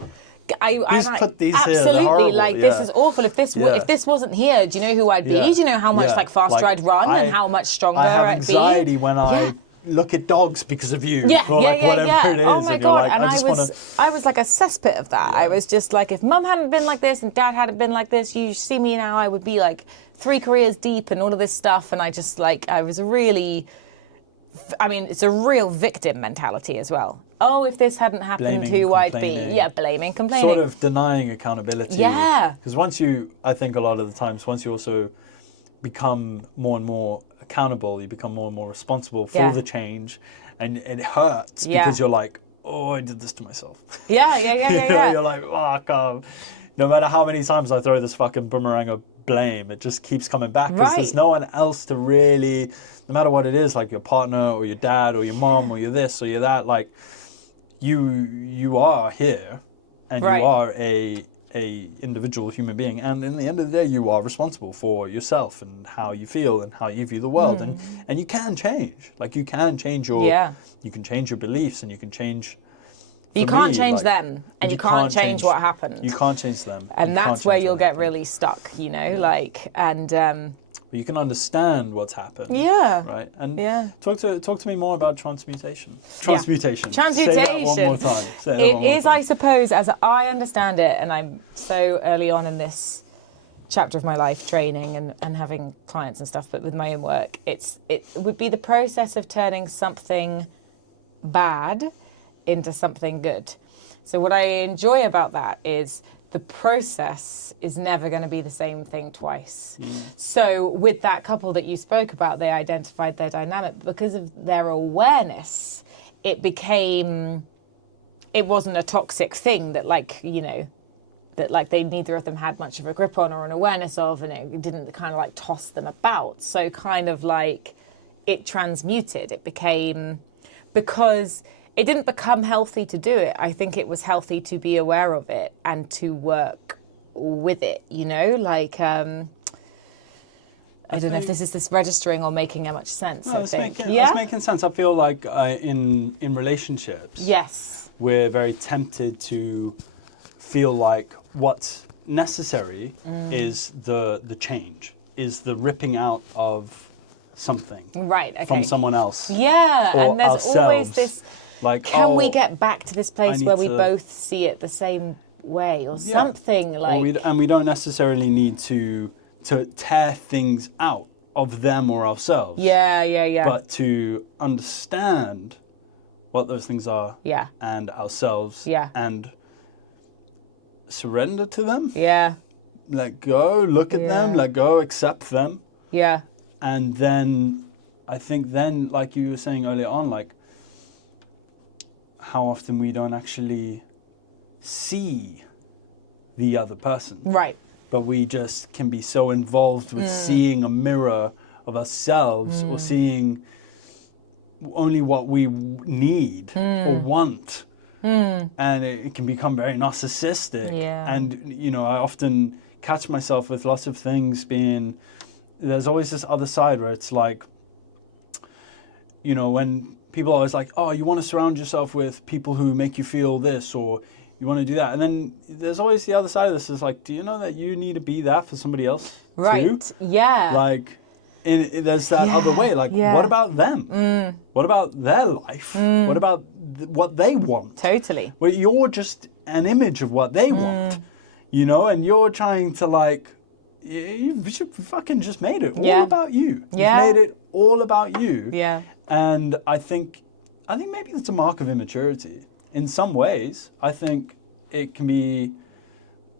Who's put these here? absolutely, They're horrible. like this is awful. If this wasn't here, do you know who I'd be? Do you know how much like faster I'd run and how much stronger I have I'd anxiety be? when I look at dogs because of you. Yeah. Whatever it is. Oh my God. Like, and I was like a cesspit of that. I was just like, if mum hadn't been like this and dad hadn't been like this, you see me now, I would be like 3 careers deep and all of this stuff. And I just like, I was really, I mean, it's a real victim mentality as well. Oh, if this hadn't happened, blaming, who I'd be. Yeah, blaming, complaining. Sort of denying accountability. Yeah. Because once you, I think a lot of the times, once you also become more and more accountable, you become more and more responsible for the change, and it hurts because you're like, oh, I did this to myself. Yeah. You're like, fuck, no matter how many times I throw this fucking boomerang of blame, it just keeps coming back because there's no one else to really, no matter what it is, like your partner or your dad or your mom or you're this or you're that, like you are here and you are a individual human being, and in the end of the day you are responsible for yourself and how you feel and how you view the world, and you can change, like you can change your you can change your beliefs, and you can change. You can't change them, and you can't change what happened. You can't change them, and that's where you'll get really stuck, you know, like, and but you can understand what's happened. Right. And talk to me more about transmutation. Transmutation. Transmutation. Say that one more time. It is, I suppose, as I understand it, and I'm so early on in this chapter of my life, training and having clients and stuff, but with my own work, it would be the process of turning something bad into something good. So what I enjoy about that is the process is never going to be the same thing twice. So with that couple that you spoke about, they identified their dynamic because of their awareness. It wasn't a toxic thing that, like, you know, that like they neither of them had much of a grip on or an awareness of, and it didn't kind of like toss them about. So kind of like it transmuted. It became, because it didn't become healthy to do it. I think it was healthy to be aware of it and to work with it, you know? Like, I don't know if this is registering or making how much sense, no, it's making sense. I feel like in relationships, we're very tempted to feel like what's necessary is the change, is the ripping out of something from someone else. Yeah, and there's ourselves. Always this... Like, can we get back to this place where we both see it the same way, or something like? We don't necessarily need to tear things out of them or ourselves. Yeah. But to understand what those things are. And ourselves. And surrender to them. Let go. Look at them. Let go. Accept them. And then, I think then, like you were saying earlier on, like, how often we don't actually see the other person. But we just can be so involved with seeing a mirror of ourselves or seeing only what we need or want. And it can become very narcissistic. And, you know, I often catch myself with lots of things being there's always this other side where it's like, you know, when people are always like, oh, you want to surround yourself with people who make you feel this, or you want to do that. And then there's always the other side of this is like, do you know that you need to be that for somebody else Right. too? Yeah. Like, there's that other way. Like, what about them? What about their life? What about what they want? Totally. Well, you're just an image of what they want, you know, and you're trying to like, you fucking just made it all about you. Yeah. You've made it all about you. Yeah. And I think maybe it's a mark of immaturity. In some ways, I think it can be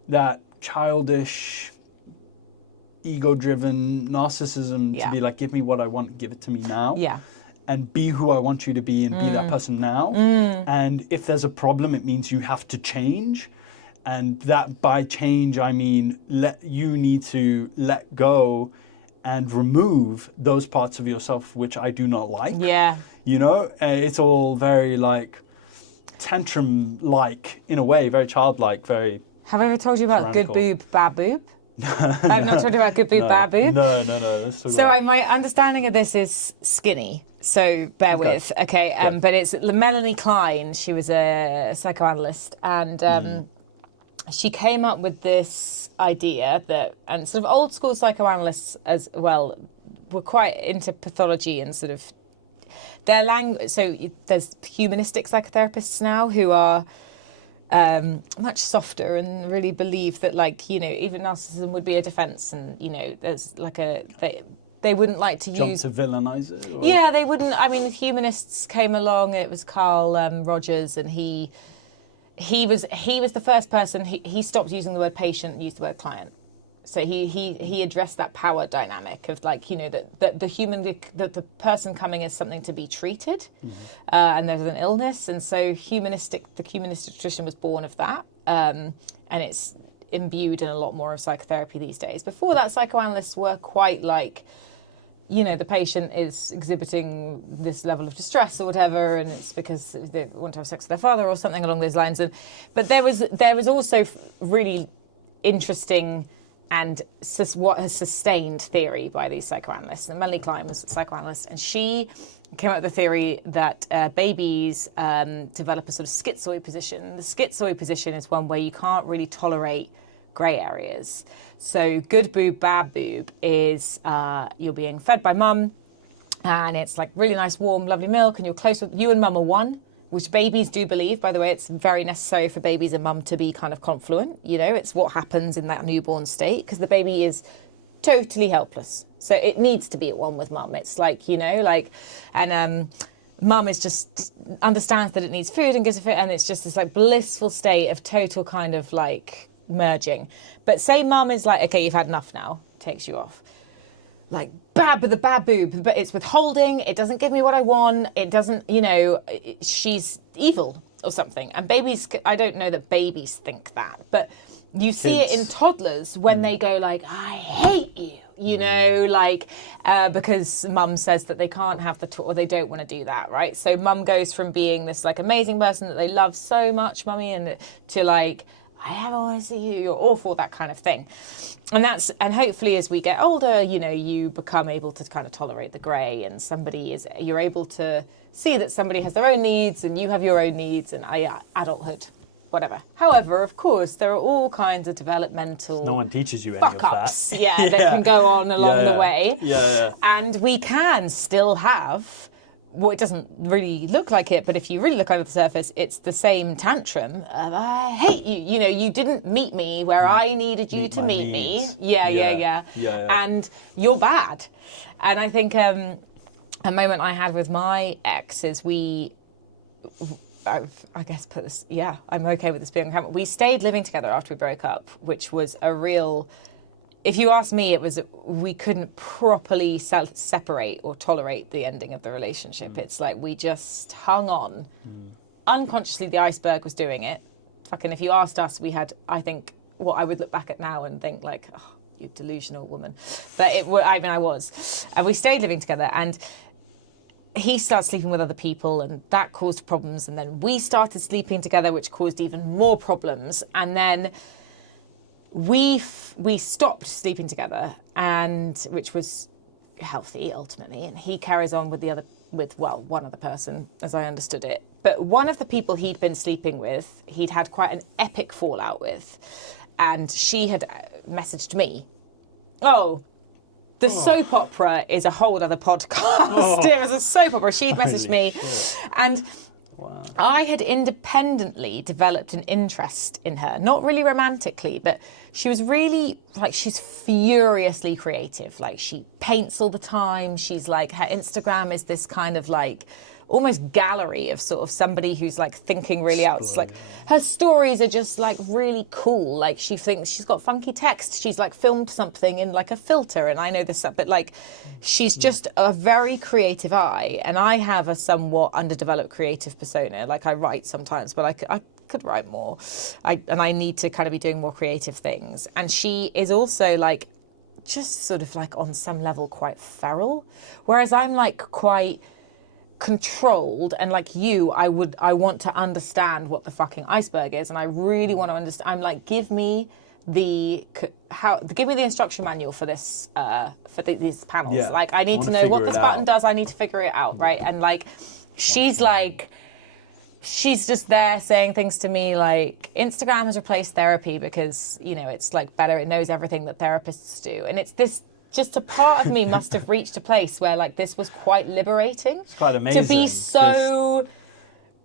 that childish, ego-driven narcissism to be like, give me what I want, give it to me now. Yeah. And be who I want you to be and be that person now. And if there's a problem, it means you have to change. And that by change, I mean, you need to let go and remove those parts of yourself which I do not like. Yeah. You know, it's all very like tantrum-like in a way, very childlike, very. Have I ever told you about tyrannical. Good boob, bad boob? I've not told you about good boob, bad boob. No. Let's talk about My understanding of this is skinny. So bear with, okay. But it's Melanie Klein. She was a psychoanalyst, and she came up with this idea that, and sort of old school psychoanalysts as well were quite into pathology and sort of their language. So there's humanistic psychotherapists now who are much softer and really believe that, like, you know, even narcissism would be a defense, and, you know, there's like they wouldn't like to jump use to villainize it. Or? Yeah, they wouldn't. I mean, humanists came along. It was Carl Rogers, and he was the first person. He stopped using the word patient and used the word client. So he addressed that power dynamic of, like, you know, that the person coming is something to be treated, and there's an illness, and so the humanistic tradition was born of that, and it's imbued in a lot more of psychotherapy these days. Before that, psychoanalysts were quite like, you know, the patient is exhibiting this level of distress or whatever, and it's because they want to have sex with their father or something along those lines. But there was also really interesting and what has sustained theory by these psychoanalysts. And Melanie Klein was a psychoanalyst, and she came up with the theory that babies develop a sort of schizoid position. The schizoid position is one where you can't really tolerate grey areas. So good boob, bad boob is you're being fed by mum, and it's like really nice, warm, lovely milk, and you're close with you and mum are one, which babies do believe. By the way, it's very necessary for babies and mum to be kind of confluent. You know, it's what happens in that newborn state, because the baby is totally helpless. So it needs to be at one with mum. It's like, you know, like, and mum is just understands that it needs food and gives it food, and it's just this like blissful state of total kind of like merging. But say mum is like, okay, you've had enough now, takes you off. Like, bad with the bad boob, but it's withholding, it doesn't give me what I want, it doesn't, you know, she's evil or something. And babies, I don't know that babies think that, but you see it in toddlers when they go like, I hate you, you know, like, because mum says that they can't have or they don't want to do that, right? So mum goes from being this like amazing person that they love so much, mummy, and to like, I have always see you, you're awful, that kind of thing. And hopefully as we get older, you know, you become able to kind of tolerate the grey, and you're able to see that somebody has their own needs and you have your own needs, and adulthood, whatever. However, of course, there are all kinds of developmental no one teaches you any fuck of that. ups, that can go on along the way. Yeah. And we can still have, well, it doesn't really look like it, but if you really look under the surface, it's the same tantrum of, I hate you. You know, you didn't meet me where I needed you to meet me. Yeah. And you're bad. And I think a moment I had with my ex is I guess put this, I'm okay with this being on camera. We stayed living together after we broke up, which was a real... If you ask me, it was we couldn't properly separate or tolerate the ending of the relationship. It's like we just hung on. Unconsciously, the iceberg was doing it. Fucking, if you asked us, we had, I think, what I would look back at now and think like, oh, you delusional woman. But I was. And we stayed living together, and he started sleeping with other people, and that caused problems. And then we started sleeping together, which caused even more problems. And then we stopped sleeping together, and which was healthy ultimately. And he carries on with one other person, as I understood it. But one of the people he'd been sleeping with, he'd had quite an epic fallout with, and she had messaged me. Oh, the soap opera is a whole other podcast. It was a soap opera. She'd messaged me, and I had independently developed an interest in her, not really romantically, but she was really, like, she's furiously creative. Like, she paints all the time. She's like, her Instagram is this kind of like, almost gallery of sort of somebody who's like thinking really out. Like, her stories are just like really cool. Like, she thinks she's got funky text. She's like filmed something in like a filter, and I know this, but like, she's just a very creative eye. And I have a somewhat underdeveloped creative persona. Like, I write sometimes, but I could write more. And I need to kind of be doing more creative things. And she is also like, just sort of like on some level quite feral, whereas I'm like quite controlled, and like you, I want to understand what the fucking iceberg is, and I really want to understand. I'm like, give me the instruction manual for this these panels. Yeah. Like, I need to know what this button does. I need to figure it out, right? And like, she's just there saying things to me like, Instagram has replaced therapy because, you know, it's like better, it knows everything that therapists do, and it's this. Just a part of me must have reached a place where like this was quite liberating. It's quite amazing. To be so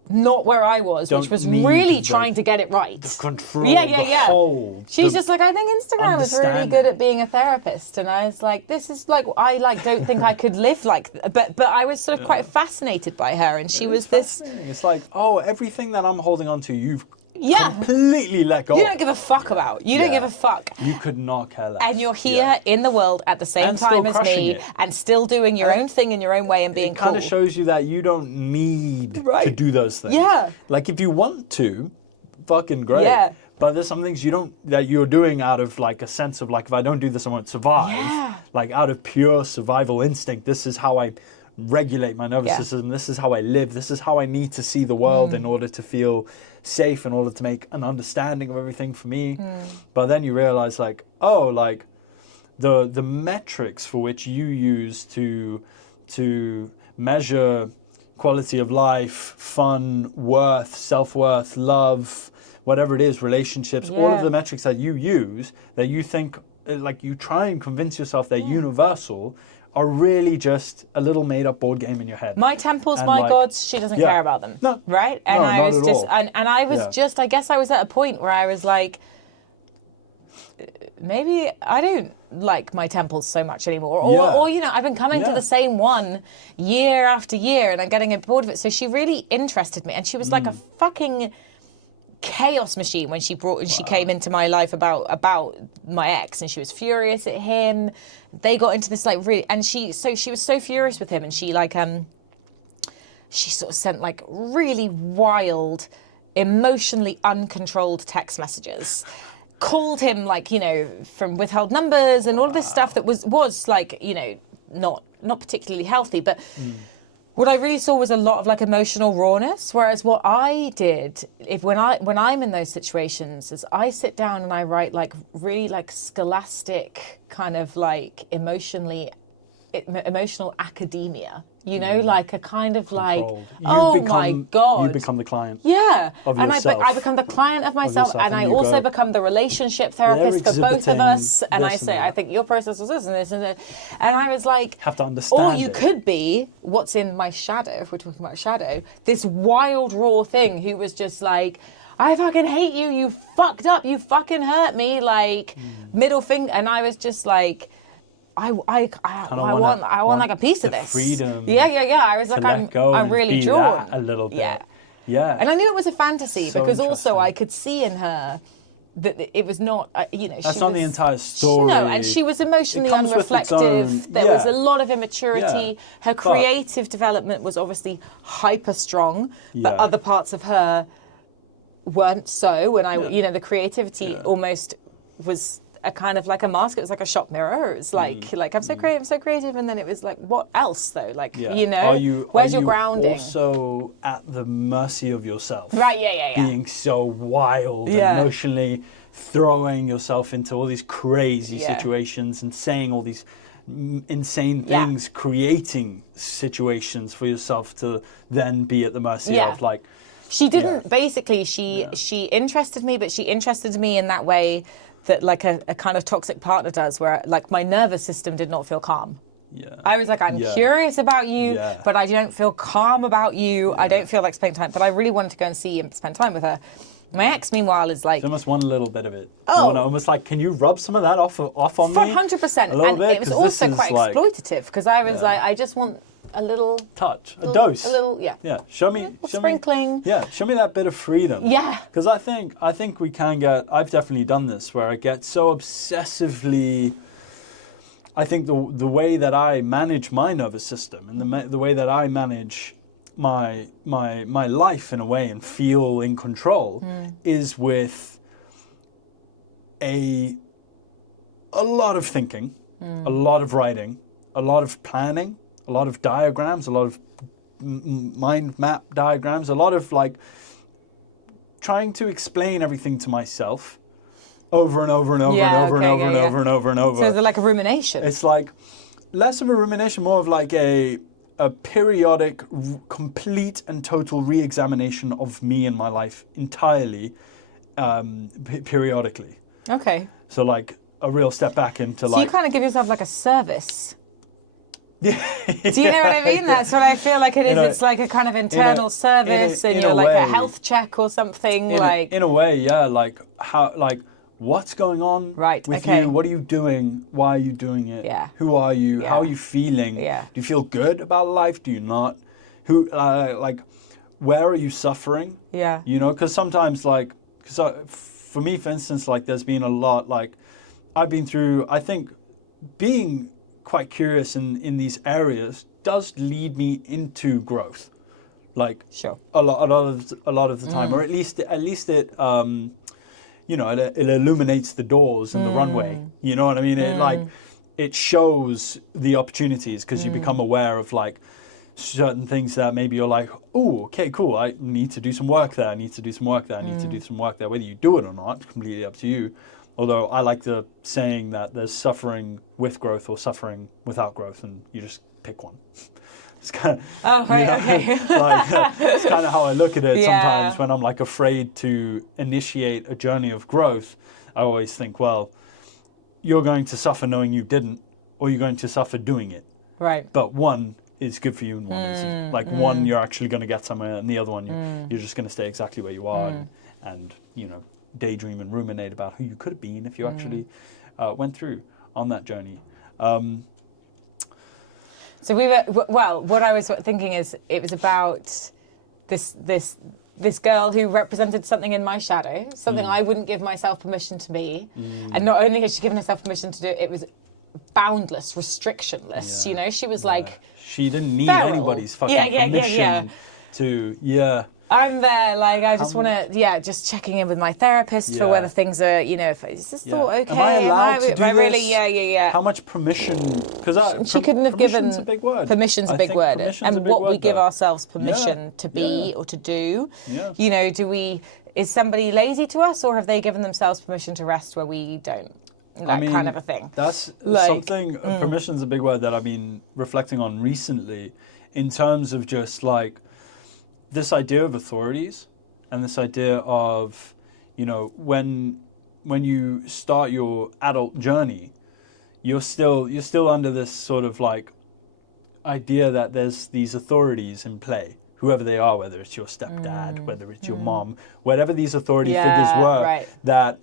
not where I was, which was really trying to get it right. The control, hold. She's just like, I think Instagram is really good at being a therapist. And I was like, this is like, I like don't think I could live like, but I was sort of quite fascinated by her. And she was this. It's like, oh, everything that I'm holding on to, you've completely let go. You don't give a fuck about. You don't give a fuck. You could not care less. And you're here in the world at the same time as me, and still doing your own thing in your own way and being cool. It kind of shows you that you don't need to do those things. Yeah. Like, if you want to, fucking great. Yeah. But there's some things that you're doing out of like a sense of like, if I don't do this, I won't survive. Yeah. Like, out of pure survival instinct. This is how I regulate my nervous system. This is how I live. This is how I need to see the world in order to feel safe, in order to make an understanding of everything for me. But then you realize like, oh, like the metrics for which you use to measure quality of life, fun, worth, self-worth, love, whatever it is, relationships, all of the metrics that you use, that you think, like, you try and convince yourself they're universal, are really just a little made-up board game in your head. My temples, and my gods, she doesn't care about them. No. Right? And no, I was just, and I was just, I guess I was at a point where I was like, maybe I don't like my temples so much anymore. Or you know, I've been coming to the same one year after year, and I'm getting bored of it. So she really interested me, and she was like a fucking chaos machine when she came into my life about my ex, and she was furious at him. They got into this like really, and she was so furious with him, and she like she sort of sent like really wild, emotionally uncontrolled text messages, called him like, you know, from withheld numbers and all of this stuff that was like, you know, not particularly healthy, but what I really saw was a lot of like emotional rawness. Whereas what I did, when I'm in those situations, is I sit down and I write like really like scholastic kind of like emotional academia. You know, like a kind of like, my God. You become the client. Yeah. Of and yourself. I become the client of myself, and I also become the relationship therapist for both of us. And I say, I think your process was this and this and that. And I was like, have to understand. Or you could be what's in my shadow, if we're talking about shadow, this wild, raw thing who was just like, I fucking hate you, you fucked up, you fucking hurt me, like, middle finger. And I was just like, I want like a piece of this freedom. Yeah. I was like, I'm really drawn a little bit. Yeah. And I knew it was a fantasy because also I could see in her that it was not, you know, that's not the entire story. No, and she was emotionally unreflective. There was a lot of immaturity. Her creative development was obviously hyper strong, but other parts of her weren't so. When you know, the creativity almost was a kind of like a mask. It was like a shop mirror. It was like I'm so creative, and then it was like, what else though? Like, you know, where's your grounding? Also at the mercy of yourself. Right, yeah. Being so wild and emotionally throwing yourself into all these crazy Yeah. situations and saying all these insane things, creating situations for yourself to then be at the mercy of, like. She didn't, basically, she interested me, but she interested me in that way that like a kind of toxic partner does, where like my nervous system did not feel calm. Yeah. I was like, I'm curious about you, but I don't feel calm about you. I don't feel like spending time, but I really wanted to go and see and spend time with her. My ex, meanwhile, is like... She almost want a little bit of it. Oh. Almost like, can you rub some of that off on me? 100%. And bit, it was also quite exploitative, because I was like, I just want a little... touch, a dose. A little, Yeah, show me... sprinkling. Show me that bit of freedom. Yeah. Because I think we can get... I've definitely done this, where I get so obsessively... I think the way that I manage my nervous system and the way that I manage my life in a way and feel in control is with a lot of thinking, a lot of writing, a lot of planning, a lot of diagrams, a lot of mind map diagrams, a lot of like trying to explain everything to myself over and over and over and over and over and over and over and over. So is it like a rumination? It's like less of a rumination, more of like a periodic, complete and total re-examination of me and my life entirely, periodically. Okay. So like a real step back into So you kind of give yourself like a service. Yeah. Do you know what I mean? That's what I feel like it is. It's like a kind of internal service, and you're like a health check or something. In a way, yeah. Like how, like what's going on with you? What are you doing? Why are you doing it? Yeah. Who are you? Yeah. How are you feeling? Yeah. Do you feel good about life? Do you not? Who, like, where are you suffering? Yeah. You know, because sometimes, like, for me, for instance, like, there's been a lot, like, I've been through, I think, being quite curious in these areas does lead me into growth. Like, sure. A lot of the time, or at least it, you know, it illuminates the doors and the runway. You know what I mean? It shows the opportunities, because you become aware of like certain things that maybe you're like, oh, okay, cool. I need to do some work there. I need to do some work there. I need to do some work there. Whether you do it or not, it's completely up to you. Although I like the saying that there's suffering with growth or suffering without growth, and you just pick one. It's kind of, it's kind of how I look at it sometimes when I'm like afraid to initiate a journey of growth. I always think, well, you're going to suffer knowing you didn't, or you're going to suffer doing it. Right. But one is good for you and one isn't. Like one, you're actually going to get somewhere, and the other one, you're just going to stay exactly where you are and you know, daydream and ruminate about who you could have been if you actually went through on that journey. So we were, well, what I was thinking is it was about this girl who represented something in my shadow, something I wouldn't give myself permission to be. And not only has she given herself permission to do it, it was boundless, restrictionless. You know, she was like... She didn't need feral. Anybody's fucking permission to, I'm there, like, I just want to, just checking in with my therapist for whether things are, you know, if is this thought okay? Am I allowed to do am I really, this? Yeah. How much permission? Because she couldn't have given... Permission's a big word. Permission's a big word. And what we give ourselves permission to be or to do. Yeah. You know, is somebody lazy to us, or have they given themselves permission to rest where we don't? That kind of a thing. That's like, something, permission's a big word that I've been reflecting on recently, in terms of just like this idea of authorities and this idea of, you know, when you start your adult journey, you're still under this sort of like idea that there's these authorities in play, whoever they are, whether it's your stepdad, whether it's your mom, whatever these authority figures were that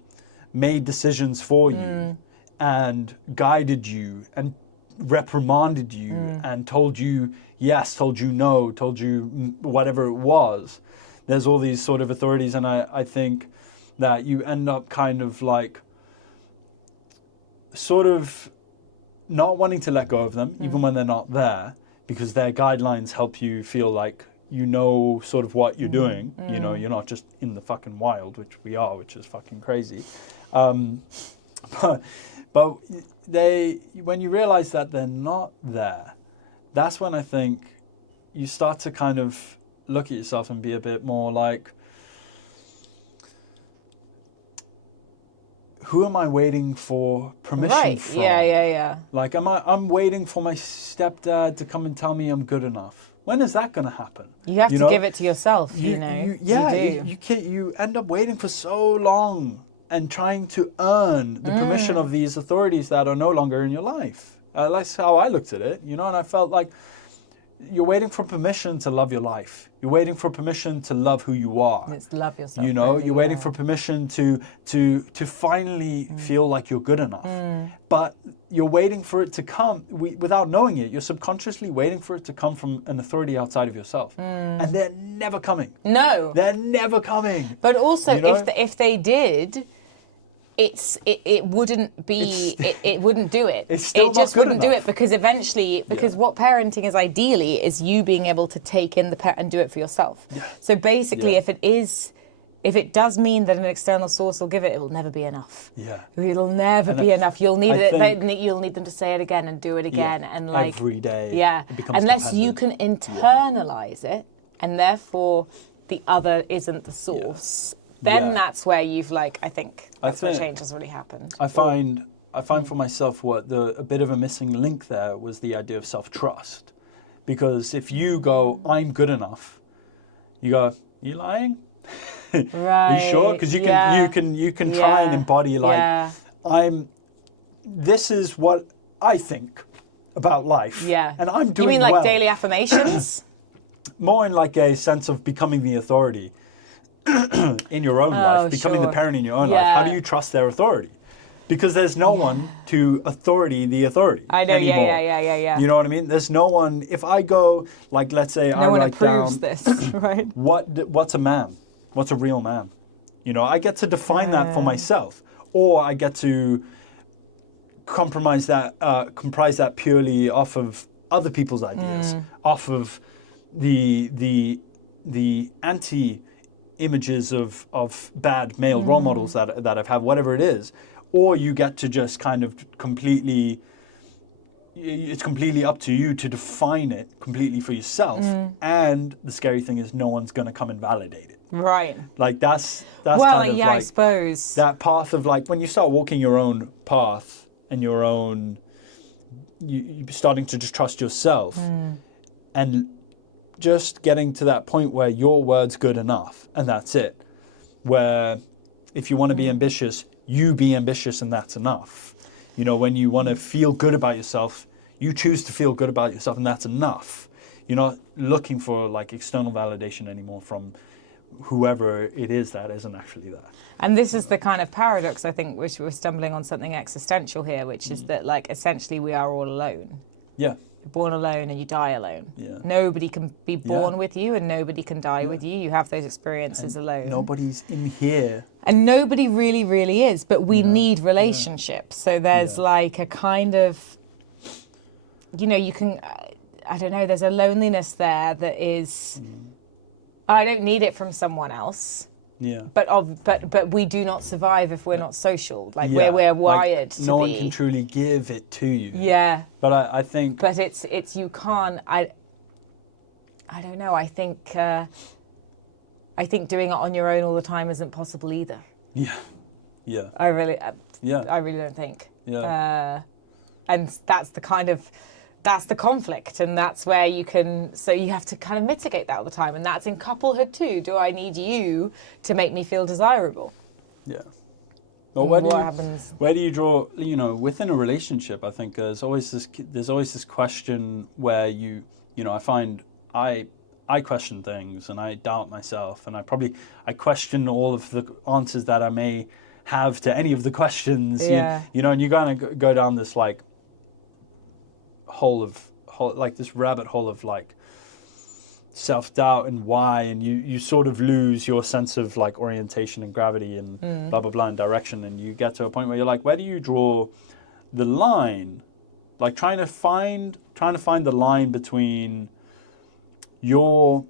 made decisions for you and guided you and reprimanded you and told you yes, told you no, told you whatever it was. There's all these sort of authorities, and I think that you end up kind of like sort of not wanting to let go of them, even when they're not there, because their guidelines help you feel like you know sort of what you're doing. You know, you're not just in the fucking wild, which we are, which is fucking crazy. But when you realize that they're not there, that's when I think you start to kind of look at yourself and be a bit more like, who am I waiting for permission Right. from? Yeah. Like, I'm waiting for my stepdad to come and tell me I'm good enough. When is that going to happen? You have to know? give it to yourself, you know. You can't. You end up waiting for so long and trying to earn the permission of these authorities that are no longer in your life. That's how I looked at it, you know. And I felt like you're waiting for permission to love your life. You're waiting for permission to love who you are. It's love yourself. You know, really, you're waiting for permission to finally feel like you're good enough. But you're waiting for it to come without knowing it. You're subconsciously waiting for it to come from an authority outside of yourself, and they're never coming. No, They're never coming. but also, you know? if they did, it wouldn't be it wouldn't do it. It's still it just not good wouldn't do enough. it because eventually what parenting is ideally is you being able to take in and do it for yourself. Yeah. So basically, Yeah. if it does mean that an external source will give it, it will never be enough. Yeah. It'll never And be enough. You'll need I you'll need them to say it again and do it again and like every day. Yeah. It becomes Unless you can dependent. internalize it and therefore the other isn't the source. Then Yeah. that's where you've I think that's where think- change has really happened. I find for myself a bit of a missing link there was the idea of self-trust. Because if you go, I'm good enough, you go, you lying? Right. Are you sure? Because you can try and embody this is what I think about life. Yeah. And I'm doing You mean like well. daily affirmations? More in like a sense of becoming the authority in your own life, becoming the sure. parent in your own life. How do you trust their authority? Because there's no one to authority the authority I know, anymore. yeah. You know what I mean? There's no one. If I go, like, let's say I No one write down approves this, right? what's a man? What's a real man? You know, I get to define that for myself, or I get to comprise that purely off of other people's ideas, off of the anti images of bad male role models that I've had, whatever it is, or you get to just kind of it's completely up to you to define it completely for yourself. And the scary thing is no one's going to come and validate it. Right. Like that's Well, kind of yeah, like I suppose. that path of like when you start walking your own path and your own, you're starting to just trust yourself and just getting to that point where your word's good enough and that's it. Where if you want to be ambitious, you be ambitious and that's enough. You know, when you want to feel good about yourself, you choose to feel good about yourself and that's enough. You're not looking for like external validation anymore from whoever it is that isn't actually that. And this is the kind of paradox, I think, which we're stumbling on something existential here, which is that, like, essentially we are all alone. Yeah. You're born alone and you die alone. Yeah. Nobody can be born with you and nobody can die with you. You have those experiences alone. Nobody's in here. And nobody really, really is. But we need relationships. So there's like a kind of, you know, you can, I don't know, there's a loneliness there that is, I don't need it from someone else. Yeah. But we do not survive if we're not social. Like Yeah. we're wired to no be. one can truly give it to you. Yeah. But I think. But it's you can't. I don't know. I think doing it on your own all the time isn't possible either. Yeah. Yeah. I really don't think. Yeah. And that's the conflict, and that's where you can. So you have to kind of mitigate that all the time, and that's in couplehood too. Do I need you to make me feel desirable? Yeah. Well, happens? Where do you draw? You know, within a relationship, I think there's always this question where you know, I find I question things and I doubt myself, and I question all of the answers that I may have to any of the questions. Yeah. You know, and you kind of go down this like this rabbit hole of like self-doubt and why, and you sort of lose your sense of like orientation and gravity and blah blah blah and direction, and you get to a point where you're like, where do you draw the line? Like trying to find the line between your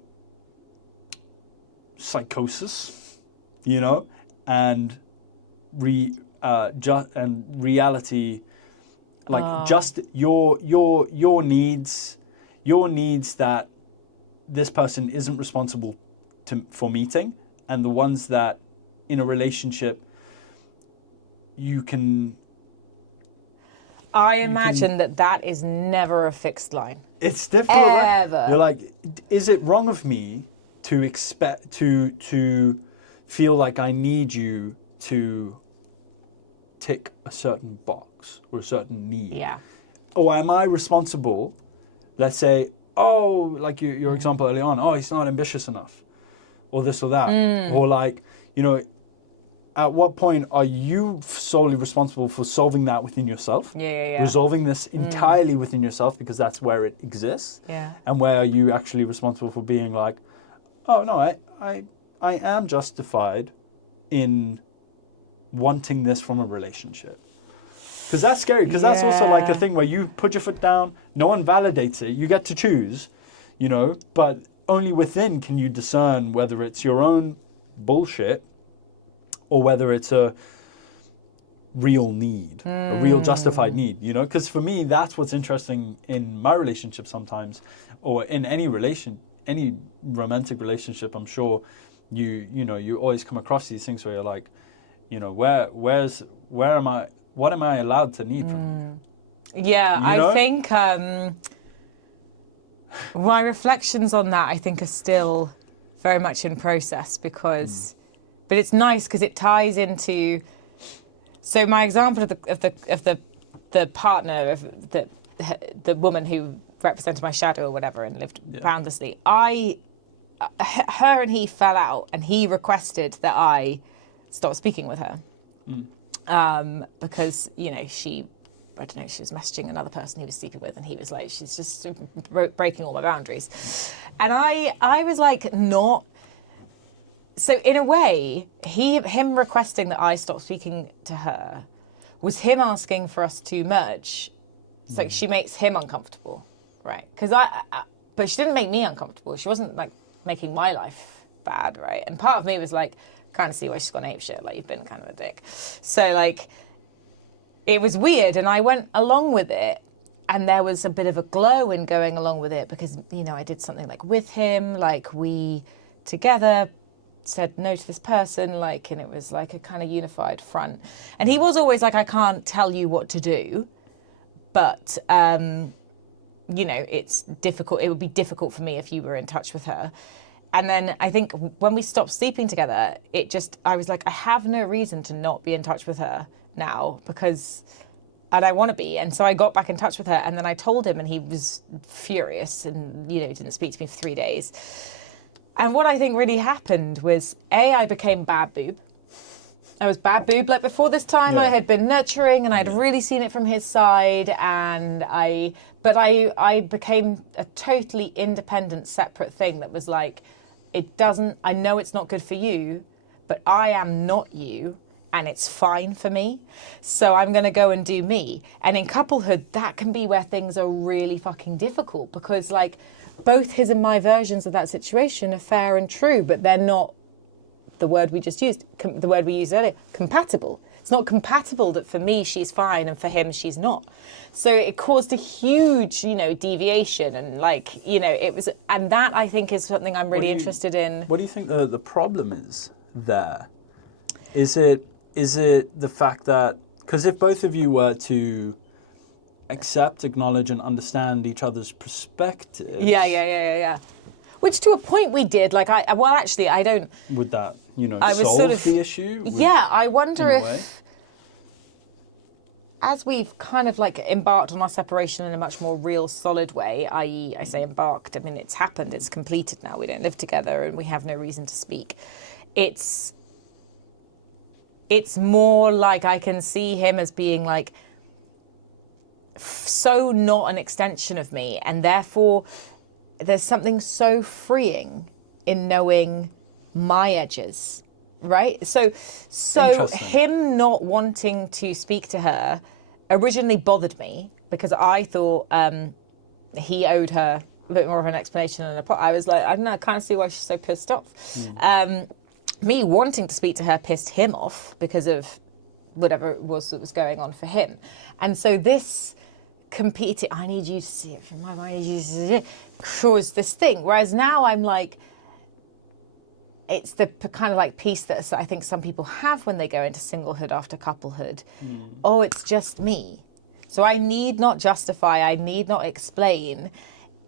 psychosis, you know, and reality. Like just your needs that this person isn't responsible for meeting, and the ones that in a relationship you can. I imagine that is never a fixed line. It's difficult, right? Ever. You're like, is it wrong of me to expect to feel like I need you to tick a certain box or a certain need? Yeah. Or am I responsible? Let's say, oh, like your example early on, oh, he's not ambitious enough, or this or that, or like, you know, at what point are you solely responsible for solving that within yourself? Yeah. Resolving this entirely within yourself because that's where it exists. Yeah. And where are you actually responsible for being like, oh no, I am justified in wanting this from a relationship. Because that's scary. Because that's also like a thing where you put your foot down, no one validates it, you get to choose, you know, but only within can you discern whether it's your own bullshit or whether it's a real need, a real justified need, you know? Because for me, that's what's interesting in my relationship sometimes, or in any romantic relationship. I'm sure you always come across these things where you're like, you know, what am I allowed to need from you? Yeah, You know? I think my reflections on that, I think, are still very much in process because, but it's nice because it ties into. So my example of the partner of the woman who represented my shadow or whatever and lived boundlessly, her and he fell out, and he requested that I stop speaking with her. Because, you know, she was messaging another person he was sleeping with, and he was like, she's just breaking all my boundaries. And I was like, not. So in a way, him requesting that I stop speaking to her was him asking for us to merge. So she makes him uncomfortable, right? But she didn't make me uncomfortable. She wasn't like making my life bad, right? And part of me was like, kind of see why she's gone apeshit, like you've been kind of a dick. So like, it was weird, and I went along with it, and there was a bit of a glow in going along with it because, you know, I did something like with him, like we together said no to this person, like, and it was like a kind of unified front. And he was always like, I can't tell you what to do, but you know, it's difficult. It would be difficult for me if you were in touch with her. And then I think when we stopped sleeping together, I was like, I have no reason to not be in touch with her now because I don't want to be. And so I got back in touch with her, and then I told him, and he was furious and, you know, didn't speak to me for 3 days. And what I think really happened was, I became bad boob. I was bad boob. Like before this time, I had been nurturing, and I'd really seen it from his side. And I became a totally independent, separate thing that was like, I know it's not good for you, but I am not you, and it's fine for me. So I'm going to go and do me. And in couplehood, that can be where things are really fucking difficult because like both his and my versions of that situation are fair and true, but they're not the word we just used, the word we used earlier, compatible. It's not compatible that for me she's fine and for him she's not. So it caused a huge, you know, deviation and like, you know, it was, and that I think is something I'm really interested in. What do you think the problem is there? Is it the fact that, because if both of you were to accept, acknowledge and understand each other's perspectives. Yeah. Which to a point we did, like I don't. Would that, you know, I was solve sort of, the issue? I wonder if, as we've kind of like embarked on our separation in a much more real, solid way, i.e. I say embarked, I mean it's happened, it's completed now, we don't live together and we have no reason to speak. It's more like I can see him as being like so not an extension of me, and therefore there's something so freeing in knowing my edges, right? So him not wanting to speak to her originally bothered me because I thought he owed her a bit more of an explanation and I was like, I don't know, I kind of see why she's so pissed off. Me wanting to speak to her pissed him off because of whatever it was that was going on for him. And so this competing, I need you to see it from my mind, I need you to see it, caused this thing. Whereas now I'm like, it's the kind of like piece that I think some people have when they go into singlehood after couplehood. Oh, it's just me. So I need not justify, I need not explain.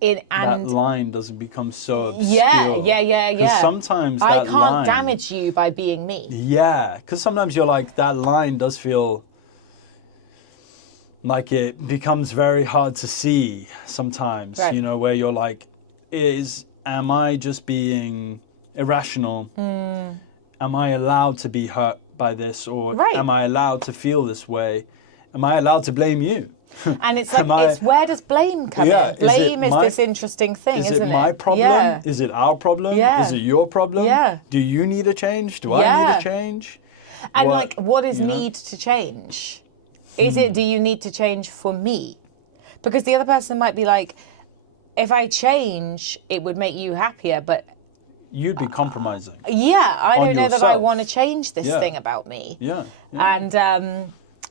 That line doesn't become so obscure. Yeah. Because sometimes I that can't line, damage you by being me. Yeah, because sometimes you're like, that line does feel like it becomes very hard to see sometimes, Right. you know, where you're like, am I just being irrational? Am I allowed to be hurt by this? Or Right. am I allowed to feel this way? Am I allowed to blame you? And it's like, it's where does blame come in? Blame is this interesting thing, isn't it? Is it my problem? Yeah. Is it our problem? Yeah. Is it your problem? Yeah. Do you need a change? Do I need a change? And like, what is need to change? Is it, do you need to change for me? Because the other person might be like, if I change, it would make you happier, but... You'd be compromising. Yeah, I don't know that I yourself. want to change this thing about me. Yeah. And...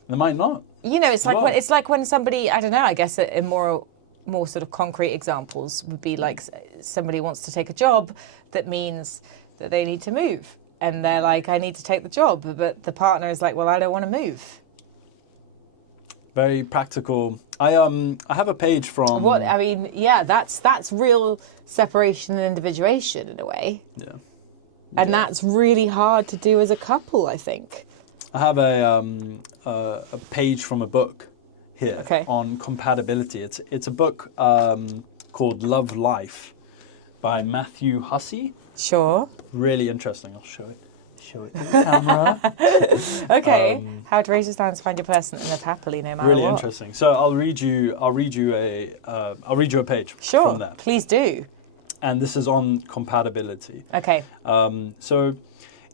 They might not. You know, it's like when somebody, I don't know, I guess in more sort of concrete examples would be like somebody wants to take a job that means that they need to move. And they're like, I need to take the job. But the partner is like, well, I don't want to move. Very practical. I have a page from... That's real separation and individuation in a way. Yeah. And that's really hard to do as a couple, I think. I have a page from a book here on compatibility. It's a book called Love Life by Matthew Hussey. Sure. Really interesting. I'll show it to the camera. Okay. How to raise your hands, find your person, and live happily no matter really what. Interesting. So I'll read you a page from that. Please do. And this is on compatibility. Okay. So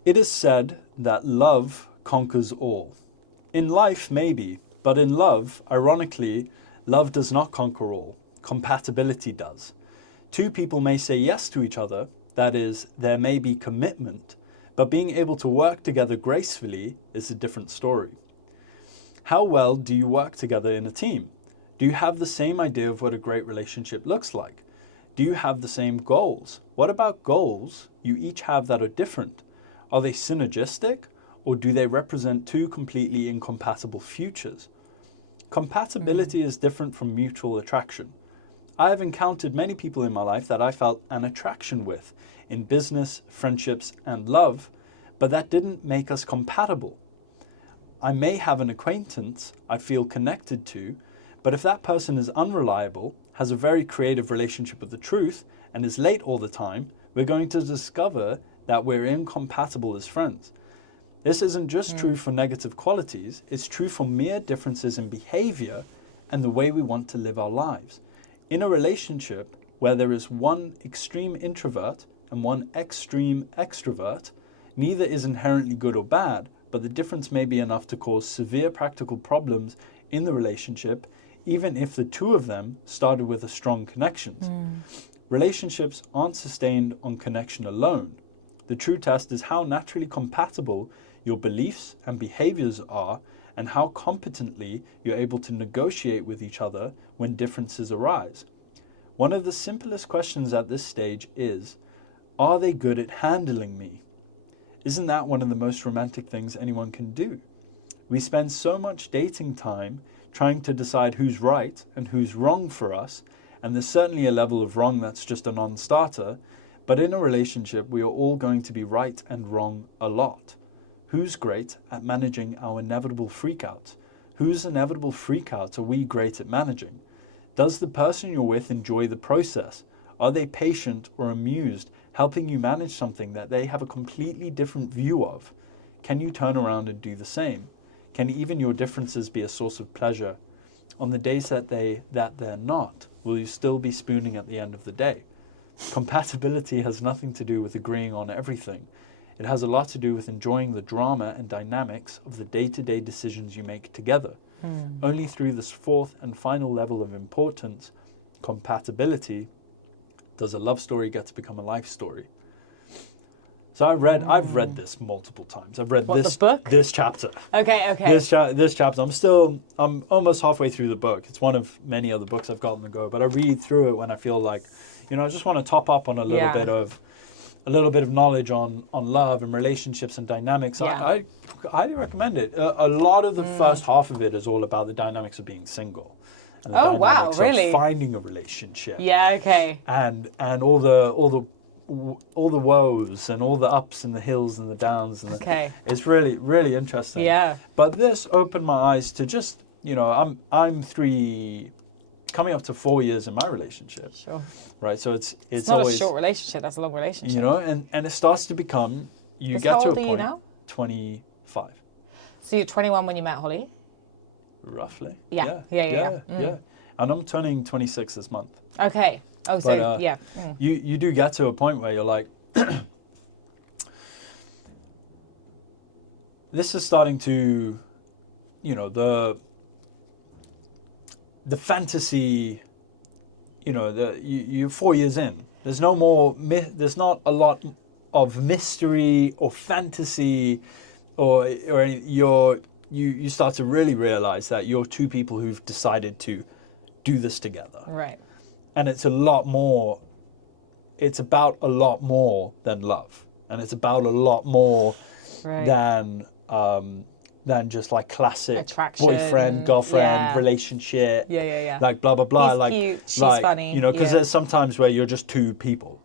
it is said that love conquers all. In life, maybe, but in love, ironically, love does not conquer all. Compatibility does. Two people may say yes to each other, that is, there may be commitment, but being able to work together gracefully is a different story. How well do you work together in a team? Do you have the same idea of what a great relationship looks like? Do you have the same goals? What about goals you each have that are different? Are they synergistic? Or do they represent two completely incompatible futures? Compatibility is different from mutual attraction. I have encountered many people in my life that I felt an attraction with in business, friendships, and love, but that didn't make us compatible. I may have an acquaintance I feel connected to, but if that person is unreliable, has a very creative relationship with the truth, and is late all the time, we're going to discover that we're incompatible as friends. This isn't just true for negative qualities, it's true for mere differences in behavior and the way we want to live our lives. In a relationship where there is one extreme introvert and one extreme extrovert, neither is inherently good or bad, but the difference may be enough to cause severe practical problems in the relationship, even if the two of them started with a strong connection. Relationships aren't sustained on connection alone. The true test is how naturally compatible your beliefs and behaviors are, and how competently you're able to negotiate with each other when differences arise. One of the simplest questions at this stage is, are they good at handling me? Isn't that one of the most romantic things anyone can do? We spend so much dating time trying to decide who's right and who's wrong for us, and there's certainly a level of wrong that's just a non-starter, but in a relationship we are all going to be right and wrong a lot. Who's great at managing our inevitable freakouts? Whose inevitable freakouts are we great at managing? Does the person you're with enjoy the process? Are they patient or amused, helping you manage something that they have a completely different view of? Can you turn around and do the same? Can even your differences be a source of pleasure? On the days that they're not, will you still be spooning at the end of the day? Compatibility has nothing to do with agreeing on everything. It has a lot to do with enjoying the drama and dynamics of the day-to-day decisions you make together. Only through this fourth and final level of importance, compatibility, does a love story get to become a life story. So I've read this multiple times. I've read the book? This chapter. Okay. This chapter. I'm almost halfway through the book. It's one of many other books I've got on the go, but I read through it when I feel like, I just want to top up on a little a little bit of knowledge on love and relationships and dynamics, Yeah. I highly recommend it. A lot of the first half of it is all about the dynamics of being single. And the Oh, wow, dynamics really? of finding a relationship. Yeah, okay. And all the woes and all the ups and the hills and the downs and Okay. it's really, really interesting. Yeah. But this opened my eyes to just, I'm coming up to 4 years in my relationship, Sure. right? So it's Not always a short relationship, that's a long relationship. and it starts to become you 'Cause get how to a old are you point. now? 25. So you're 21 when you met Holly? Roughly. Yeah. Yeah. And I'm turning 26 this month. Okay. Oh, so But, yeah. You do get to a point where you're like, this is starting to, the fantasy, you're 4 years in. There's no more, there's not a lot of mystery or fantasy or you start to really realize that you're two people who've decided to do this together. Right. And it's about a lot more than love. And it's about a lot more than just like classic attraction, boyfriend, girlfriend, relationship. Yeah. Like blah, blah, blah. He's like, cute, she's like, funny. Because there's sometimes where you're just two people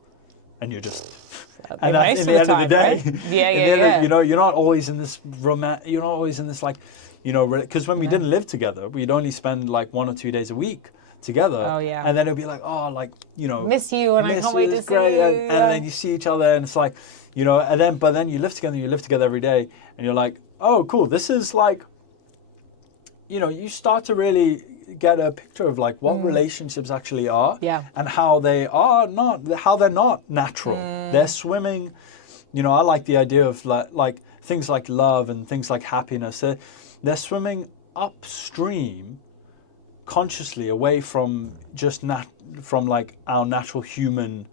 and you're just... And most at of the the end time, of the day, right? Yeah. You're not always in this you're not always in this like, because when we didn't live together, we'd only spend like 1 or 2 days a week together. Oh, yeah. And then it'd be like, miss you and I can't wait to see great. you. And then you see each other and it's like, but then you live together every day and you're like, oh, cool. This is like, you start to really get a picture of like what relationships actually are and how they're not natural. They're swimming, I like the idea of like things like love and things like happiness. They're swimming upstream consciously away from just from like our natural human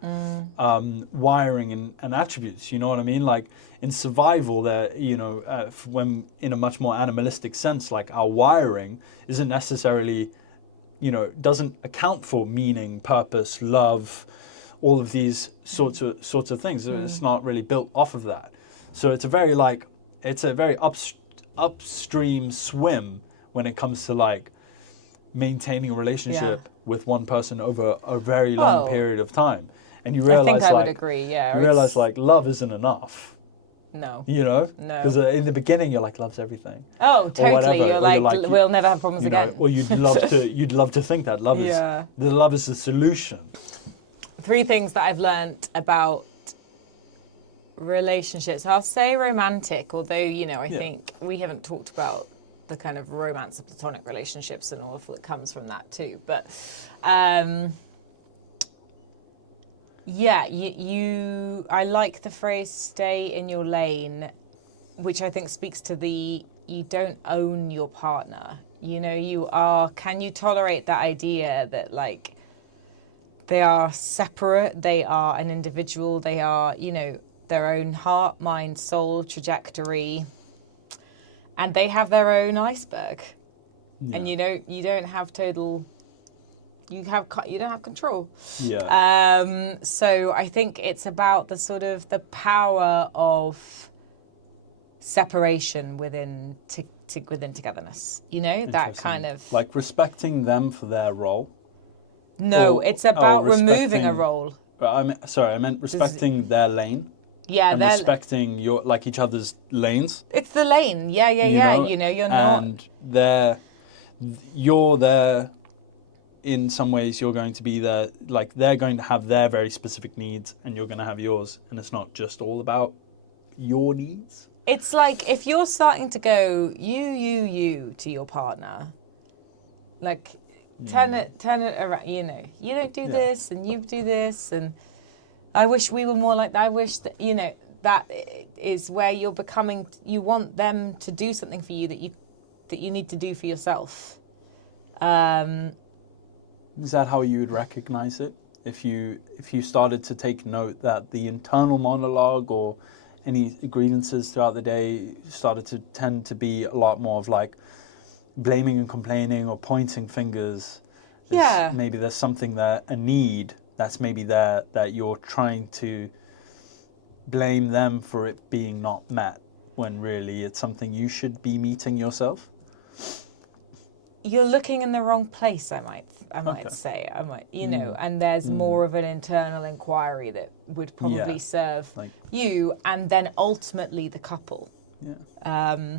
wiring and attributes. You know what I mean? Like in survival, when in a much more animalistic sense, like our wiring isn't necessarily, doesn't account for meaning, purpose, love, all of these sorts of things. It's not really built off of that. So it's a very upstream swim when it comes to like maintaining a relationship with one person over a very long period of time. And you realize I think I would agree, yeah. You realize like love isn't enough. No. No. Because in the beginning you're like, love's everything. Oh, totally. You're like, we'll never have problems again. Or you'd love to think that love is the solution. 3 things that I've learnt about relationships. I'll say romantic, although, I think we haven't talked about the kind of romance of platonic relationships and all of that comes from that too. But I like the phrase "stay in your lane," which I think speaks to you don't own your partner. Can you tolerate that idea that like they are separate, they are an individual, they are, their own heart, mind, soul, trajectory, and they have their own iceberg. Yeah. And you don't have total, you don't have control. Yeah. So I think it's about the sort of the power of separation within togetherness. That kind of like respecting them for their role. No, it's about removing a role. I meant respecting their lane. Yeah, and respecting each other's lanes. It's the lane. Yeah. You're not. And you're there. In some ways, you're going to be there. Like they're going to have their very specific needs, and you're going to have yours. And it's not just all about your needs. It's like if you're starting to go you to your partner, like turn it around. You don't do this, and you do this, and I wish we were more like that. I wish that that is where you're becoming. You want them to do something for you that you need to do for yourself. Is that how you would recognize it? If you started to take note that the internal monologue or any grievances throughout the day started to tend to be a lot more of like blaming and complaining or pointing fingers. Maybe there's something there, a need that's maybe there that you're trying to blame them for it being not met when really it's something you should be meeting yourself? You're looking in the wrong place, I might Okay. say. And there's more of an internal inquiry that would probably Yeah. serve Like, you and then ultimately the couple. yeah.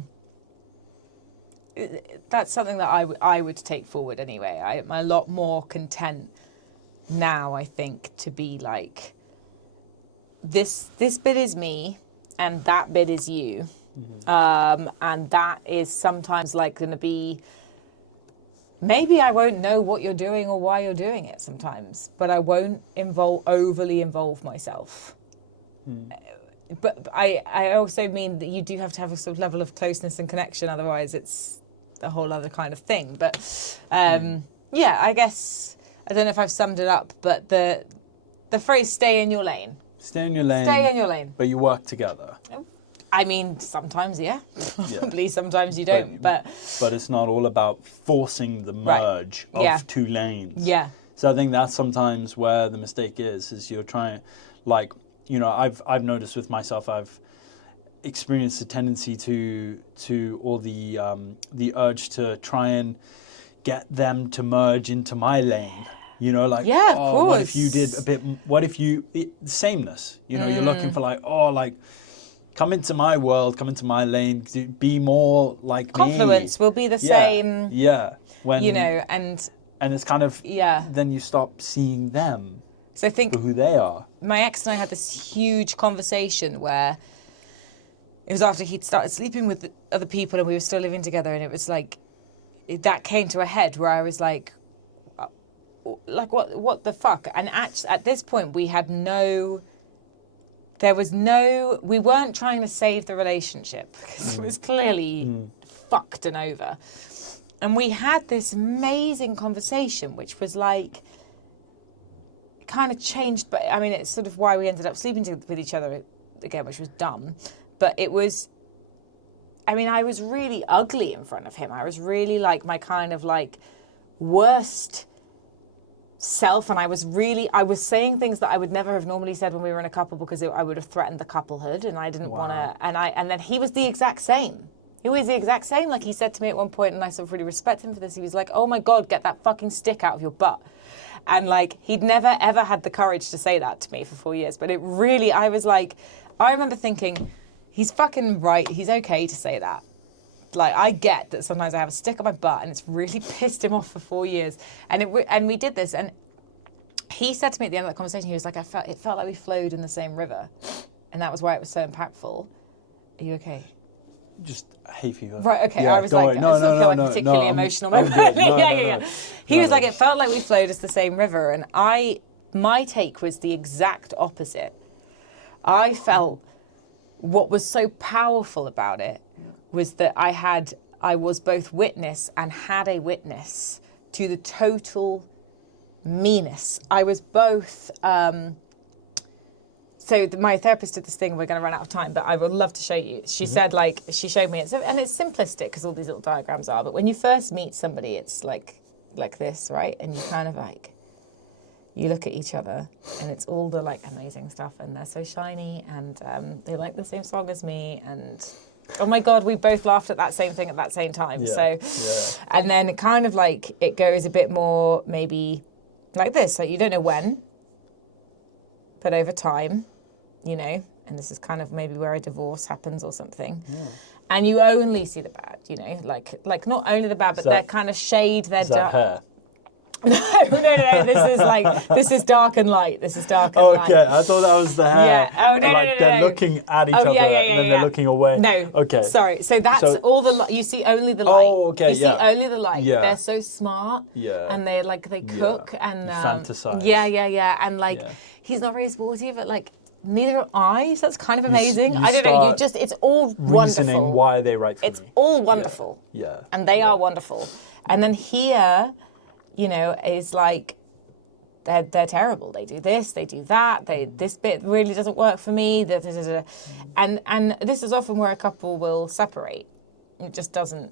That's something that I would take forward anyway. I'm a lot more content now, I think, to be like, this bit is me and that bit is you. And that is sometimes like going to be, maybe I won't know what you're doing or why you're doing it sometimes, but I won't overly involve myself. But I also mean that you do have to have a sort of level of closeness and connection, otherwise it's a whole other kind of thing. But yeah, I guess, I don't know if I've summed it up, but the phrase "stay in your lane." Stay in your lane. Stay in your lane. But you work together. I mean, sometimes, yeah. Probably sometimes you don't, but it's not all about forcing the merge of two lanes. Yeah. So I think that's sometimes where the mistake is you're trying, like, you know, I've noticed with myself, I've experienced a tendency to or the urge to try and get them to merge into my lane. You know, like, yeah, of course. What if you did a bit? What if you sameness? You know, you're looking for like, come into my world, come into my lane, be more like me. Confluence will be the same. Yeah, when you know, and it's kind of then you stop seeing them. So I think for who they are. My ex and I had this huge conversation where it was after he'd started sleeping with other people and we were still living together, and it was like that came to a head where I was like what the fuck? And at this point we had we weren't trying to save the relationship because it was clearly fucked and over. And we had this amazing conversation, which was like, kind of changed, but I mean, it's sort of why we ended up sleeping with each other again, which was dumb. But it was, I mean, I was really ugly in front of him. I was really like my kind of like worst self, and I was saying things that I would never have normally said when we were in a couple because I would have threatened the couplehood, and I didn't want to. And then he was the exact same. He was the exact same. Like he said to me at one point, and I sort of really respect him for this. He was like, "Oh my God, get that fucking stick out of your butt." And like, he'd never ever had the courage to say that to me for 4 years. But it really, I was like, I remember thinking, he's fucking right. He's okay to say that. Like, I get that sometimes I have a stick up my butt and it's really pissed him off for 4 years. And we did this. And he said to me at the end of that conversation, he was like, it felt like we flowed in the same river. And that was why it was so impactful. Are you okay? Just hay fever. Right, okay. Yeah, I was like, I still feel like a particularly emotional moment. Yeah. He was like, it felt like we flowed as the same river. And my take was the exact opposite. I felt what was so powerful about it was that I was both witness and had a witness to the total meanness. I was both... So my therapist did this thing, we're going to run out of time, but I would love to show you. She said, like, she showed me it. And it's simplistic because all these little diagrams are, but when you first meet somebody, it's like this, right? And you kind of like, you look at each other and it's all the like amazing stuff and they're so shiny and they like the same song as me and oh my God, we both laughed at that same thing at that same time. And then it kind of like, it goes a bit more maybe like this. Like you don't know when, but over time, you know, and this is kind of maybe where a divorce happens or something. Yeah. And you only see the bad, you know, like not only the bad, but they're kind of shade, they're dark. Hair? No, this is dark and light. This is dark and light. Okay, I thought that was the hair. Yeah. Oh, no, like they're looking at each other and then they're looking away. No. Okay. Sorry. So that's all the you see only the light. Oh, okay, You see only the light. Yeah. They're so smart. Yeah. And they cook and fantasize. Yeah. And he's not very sporty, but like neither am I. So that's kind of amazing. I don't know. It's all reasoning wonderful. Why they write for It's me. all wonderful. Yeah. And they are wonderful. And then here, you know, is like they're terrible. They do this, they do that. This bit really doesn't work for me. And this is often where a couple will separate. It just doesn't.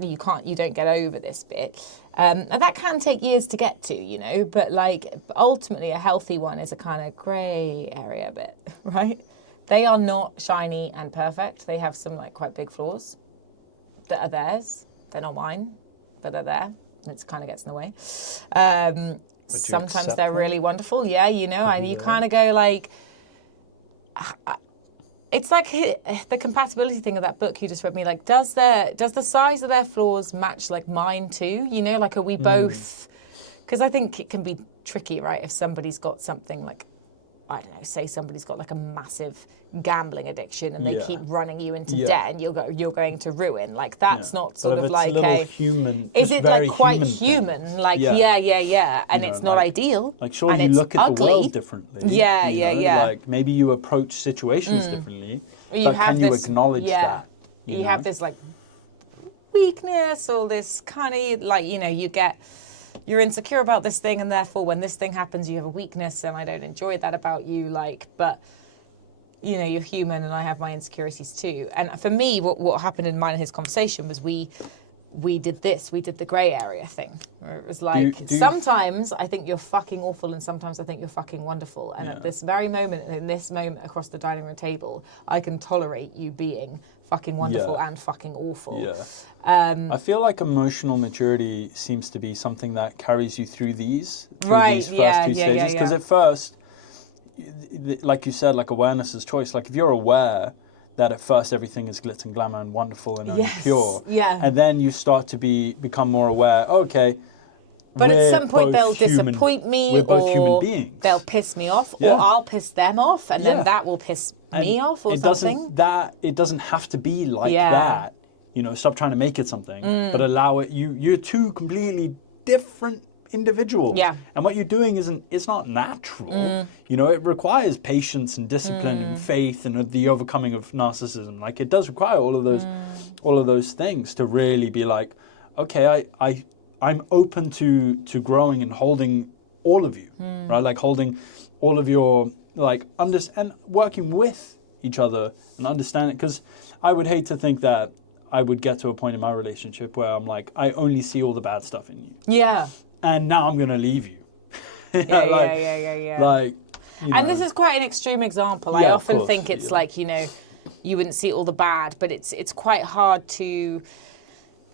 You don't get over this bit. And that can take years to get to, you know. But like ultimately, a healthy one is a kind of grey area bit, right? They are not shiny and perfect. They have some like quite big flaws that are theirs. They're not mine, but they're there. And it kind of gets in the way. Sometimes they're really wonderful. Yeah, you know, you kind of go like, it's like the compatibility thing of that book you just read me. Like, does the size of their flaws match like mine too? You know, like, are we both? Because I think it can be tricky, right? If somebody's got something like, I don't know, say somebody's got like a massive gambling addiction and they keep running you into debt and you're going to ruin. Like, that's not sort of like a human. Is it like quite human? Like, yeah. And it's not ideal. Like, sure, and you it's look at the ugly. world differently. Yeah. Like, maybe you approach situations differently. You but can you acknowledge that? You have this like weakness or this kind of like, you know, you're insecure about this thing, and therefore when this thing happens you have a weakness, and I don't enjoy that about you, like, but you know, you're human and I have my insecurities too. And for me, what happened in mine and his conversation was we did the grey area thing, where it was like, sometimes I think you're fucking awful and sometimes I think you're fucking wonderful, and at this very moment, in this moment across the dining room table, I can tolerate you being fucking wonderful and fucking awful. I feel like emotional maturity seems to be something that carries you through these first two stages, because at first, like you said, like, awareness is choice. Like, if you're aware that at first everything is glitz and glamour and wonderful and only pure, and then you start to become more aware, okay, but at some point they'll disappoint me, we're both or human beings. They'll piss me off, or I'll piss them off, and then that will piss me off, or something. It doesn't have to be like that. You know, stop trying to make it something, but allow it. You're two completely different individuals. Yeah. And what you're doing it's not natural. You know, it requires patience and discipline and faith and the overcoming of narcissism. Like, it does require all of those things to really be like, okay, I'm open to growing and holding all of you, right? Like, holding all of your, like, and working with each other and understanding. Because I would hate to think that I would get to a point in my relationship where I'm like, I only see all the bad stuff in you. Yeah. And now I'm going to leave you. Yeah. Like, you know. And this is quite an extreme example. I often think it's like, you know, you wouldn't see all the bad, but it's quite hard to...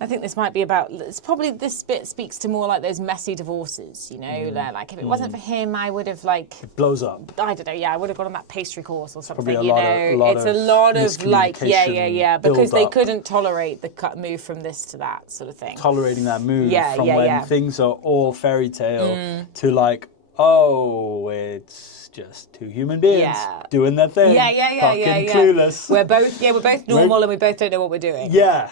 I think this might be about, it's probably, this bit speaks to more like those messy divorces, you know, like if it wasn't for him, I would have like... It blows up. I don't know, I would have gone on that pastry course or something, Probably you know. It's a lot of like, because they couldn't tolerate the move from this to that sort of thing. Tolerating that move from when things are all fairy tale to like, oh, it's just two human beings doing their thing. Fucking clueless. We're both normal and we both don't know what we're doing. Yeah,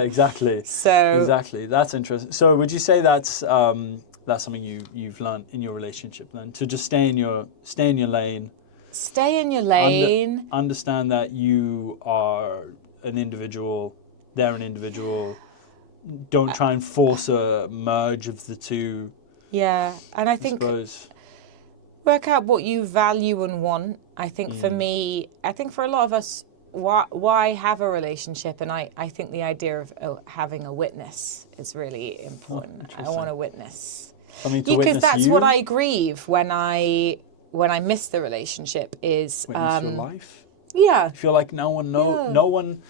exactly. So exactly, that's interesting. So would you say that's something you've learned in your relationship then, to just stay in your lane? Stay in your lane. Understand that you are an individual. They're an individual. Don't try and force a merge of the two. Yeah, and I think work out what you value and want. I think for me, I think for a lot of us, why have a relationship? And I think the idea of having a witness is really important. I want a witness. Because that's what I grieve when I miss the relationship is... Witness your life? Yeah. I feel like no one...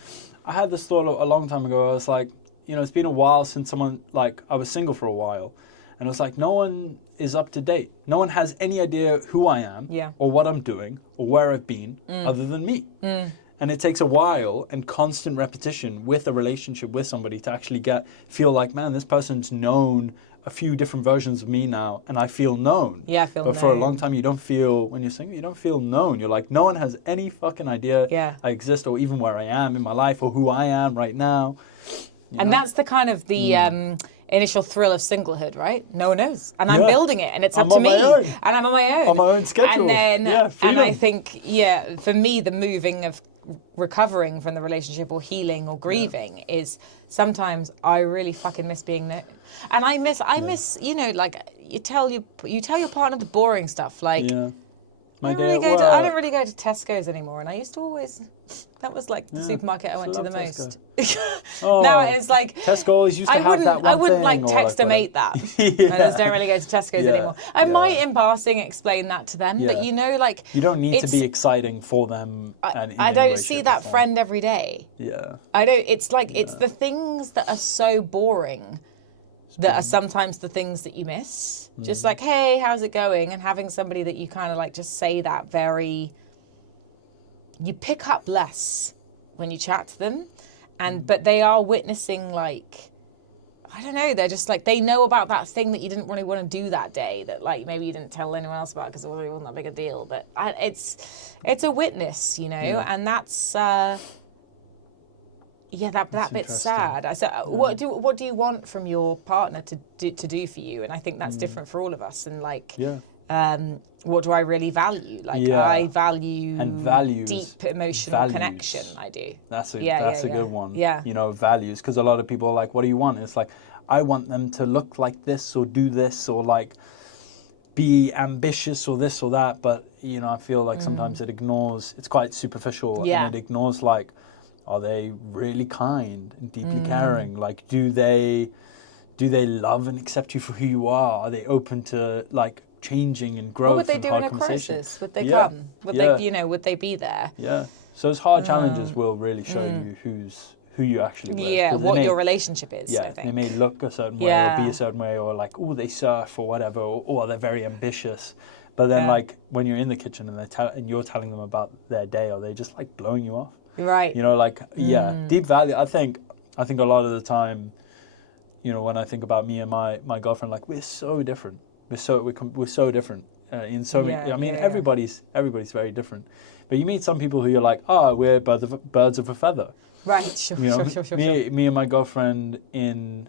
I had this thought a long time ago. I was like, you know, it's been a while since someone... Like, I was single for a while. And it was like, no one is up to date. No one has any idea who I am or what I'm doing or where I've been other than me. And it takes a while and constant repetition with a relationship with somebody to actually feel like, man, this person's known a few different versions of me now and I feel known. Yeah, I feel known. But for a long time, you don't feel, when you're single, you don't feel known. You're like, no one has any fucking idea I exist or even where I am in my life or who I am right now. And that's the kind of the... initial thrill of singlehood, right? No one knows. And I'm building it and it's up to me. And I'm on my own. On my own schedule. And then, and I think, for me, the moving of recovering from the relationship or healing or grieving is sometimes I really fucking miss being there. And I miss, you know, like you tell your partner the boring stuff. Like, My I day at don't work. really go to Tesco's anymore, and I used to always. That was like the supermarket I went to the Tesco. most. Oh, Now it's like Tesco always used to have that one I wouldn't thing, like or text a whatever. mate that. Yeah. I just don't really go to Tesco's Yeah, anymore. I yeah. might in passing explain that to them, but Yeah. you know, like You don't need to it's- be exciting for them. And in I any don't way, see shape, or that form. friend every day. Yeah. I don't. It's like it's the things that are so boring that are sometimes the things that you miss. Just like, hey, how's it going? And having somebody that you kind of like just say that very. You pick up less when you chat to them, but they are witnessing like. I don't know. They're just like they know about that thing that you didn't really want to do that day. That like maybe you didn't tell anyone else about because it wasn't that big a deal. But it's a witness, you know, and that's. Yeah, that bit's interesting. sad. So, what do you want from your partner to do for you? And I think that's different for all of us. And like, what do I really value? Like, I value and values, deep emotional connection. I do. That's a good one. Yeah. You know, values, because a lot of people are like, what do you want? It's like, I want them to look like this or do this or like be ambitious or this or that. But you know, I feel like sometimes it ignores. It's quite superficial, and it ignores like. Are they really kind and deeply caring? Like, do they love and accept you for who you are? Are they open to like changing and growth? What would they and do hard in a conversation? crisis? Would they come? Would they, would they be there? Yeah. So those hard challenges will really show you who you actually with. Yeah, what your relationship is. Yeah, I think they may look a certain way or be a certain way, or like, oh, they surf or whatever, or they're very ambitious. But then, like, when you're in the kitchen and you're telling them about their day, are they just like blowing you off? Right. You know, like, deep value. I think a lot of the time, you know, when I think about me and my girlfriend, like, we're so different. We're so different in so many. I mean, everybody's very different. But you meet some people who you're like, we're birds of a feather. Right. Sure. You know, Sure. me and my girlfriend in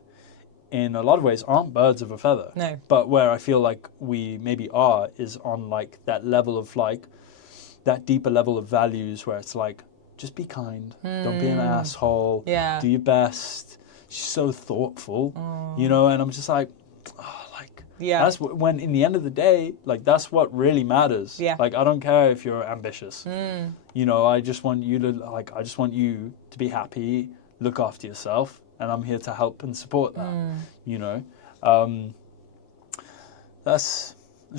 a lot of ways aren't birds of a feather. No. But where I feel like we maybe are is on like that level of like that deeper level of values where it's like, just be kind. Don't be an asshole. Yeah. Do your best. She's so thoughtful, you know. And I'm just like, that's when in the end of the day, like that's what really matters. Yeah. Like I don't care if you're ambitious. You know, I just want you to be happy, look after yourself, and I'm here to help and support that. You know, that's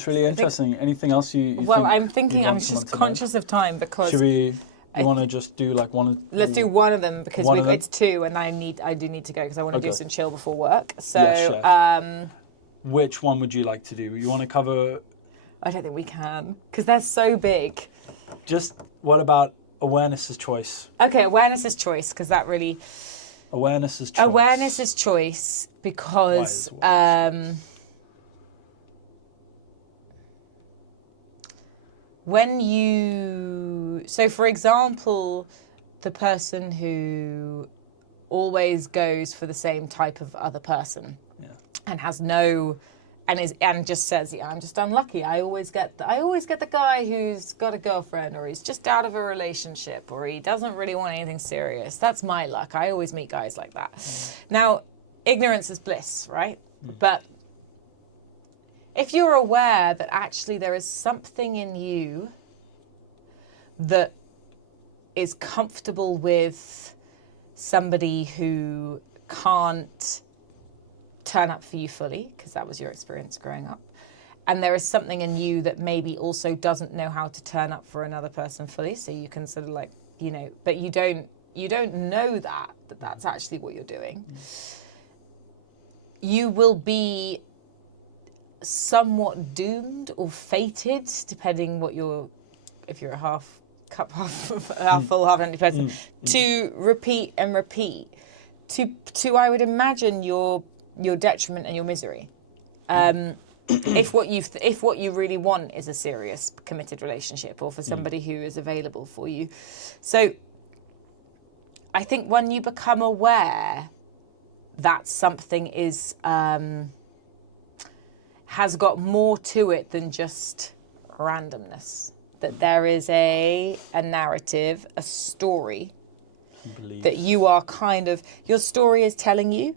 really interesting. Anything else you Well, think I'm thinking. I'm just conscious of time because. Should we? You want to just do like one? Let's do one of them because it's two, and I do need to go because I want to do some chill before work. So, yes, which one would you like to do? You want to cover? I don't think we can because they're so big. Just what about awareness is choice? Okay, awareness is choice because that really. Awareness is choice. Awareness is choice because. So for example, the person who always goes for the same type of other person and has and just says, I'm just unlucky. I always get the guy who's got a girlfriend or he's just out of a relationship or he doesn't really want anything serious. That's my luck. I always meet guys like that. Now, ignorance is bliss, right? But if you're aware that actually there is something in you that is comfortable with somebody who can't turn up for you fully, because that was your experience growing up, and there is something in you that maybe also doesn't know how to turn up for another person fully, so you can sort of like, you know, but you don't know that that's actually what you're doing. You will be somewhat doomed or fated, depending if you're a half full, half empty person, to repeat and repeat, to I would imagine your detriment and your misery. If what you really want is a serious committed relationship, or for somebody who is available for you. So I think when you become aware that something is has got more to it than just randomness, that there is a narrative, a story that you are your story is telling you.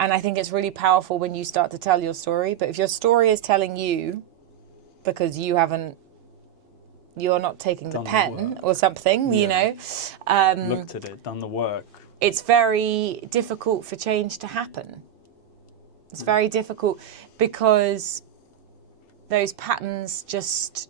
And I think it's really powerful when you start to tell your story. But if your story is telling you because you haven't you're not taking the Done the pen work. or something, you Yeah. know. Looked at it, done the work. It's very difficult for change to happen. It's very difficult because those patterns just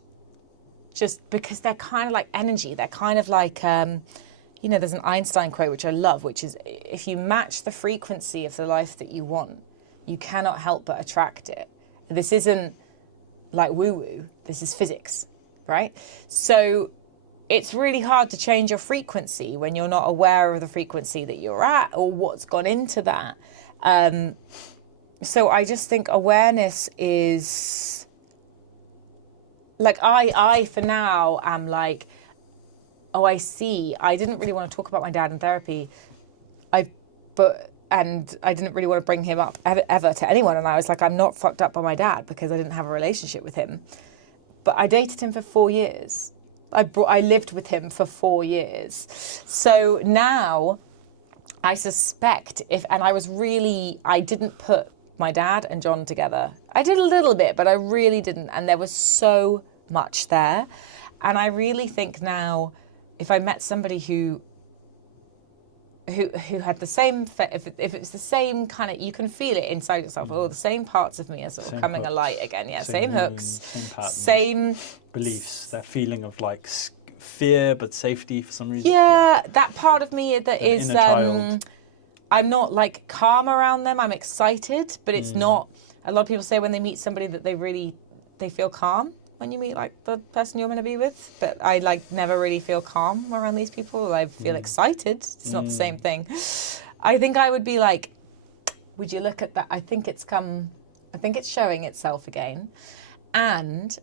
because they're kind of like energy. They're kind of like, you know, there's an Einstein quote, which I love, which is, if you match the frequency of the life that you want, you cannot help but attract it. This isn't like woo-woo. This is physics, right? So it's really hard to change your frequency when you're not aware of the frequency that you're at or what's gone into that. So I just think awareness is like, I for now am like, oh, I see. I didn't really want to talk about my dad in therapy. And I didn't really want to bring him up ever to anyone. And I was like, I'm not fucked up by my dad because I didn't have a relationship with him. But I dated him for 4 years. I lived with him for 4 years. So now I suspect I didn't put my dad and John together. I did a little bit, but I really didn't. And there was so much there. And I really think now, if I met somebody who had the same, if it's the same kind of, you can feel it inside yourself. Oh, the same parts of me are sort of coming alight again. Yeah, same hooks, same patterns, same beliefs. That feeling of like fear but safety for some reason. Yeah, that part of me that is. Inner child. I'm not like calm around them. I'm excited, but it's not. A lot of people say when they meet somebody that they feel calm when you meet like the person you're going to be with. But I like never really feel calm around these people. I feel excited. It's not the same thing. I think I would be like, would you look at that? I think it's showing itself again. And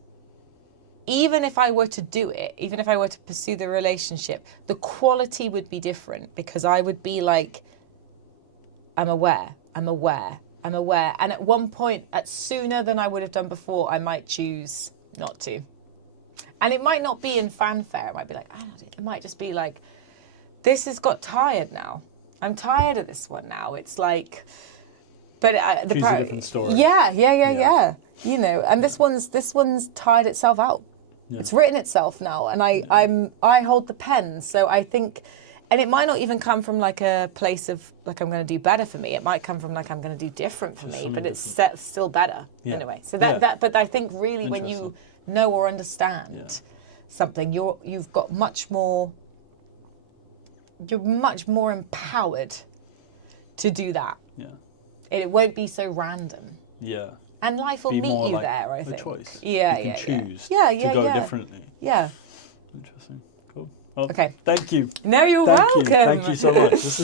even if I were to do it, even if I were to pursue the relationship, the quality would be different because I would be like, I'm aware. And at one point, sooner than I would have done before, I might choose not to. And it might not be in fanfare. It might be like, I don't know, it might just be like, this has got tired now. I'm tired of this one now. It's like, but Choose a different story. Yeah. You know, and this one's tired itself out. Yeah. It's written itself now, and I hold the pen. So I think, and it might not even come from like a place of like I'm going to do better for me. It might come from like I'm going to do different for me, but it's still better anyway. So but I think really when you know or understand something, you've got you're much more empowered to do that. Yeah. It won't be so random. Yeah. And life will meet you like there, I think. Choice. Yeah, you can choose to go differently. Yeah. Interesting. Cool. Well, okay. Thank you. No, you're welcome. Thank you so much. This is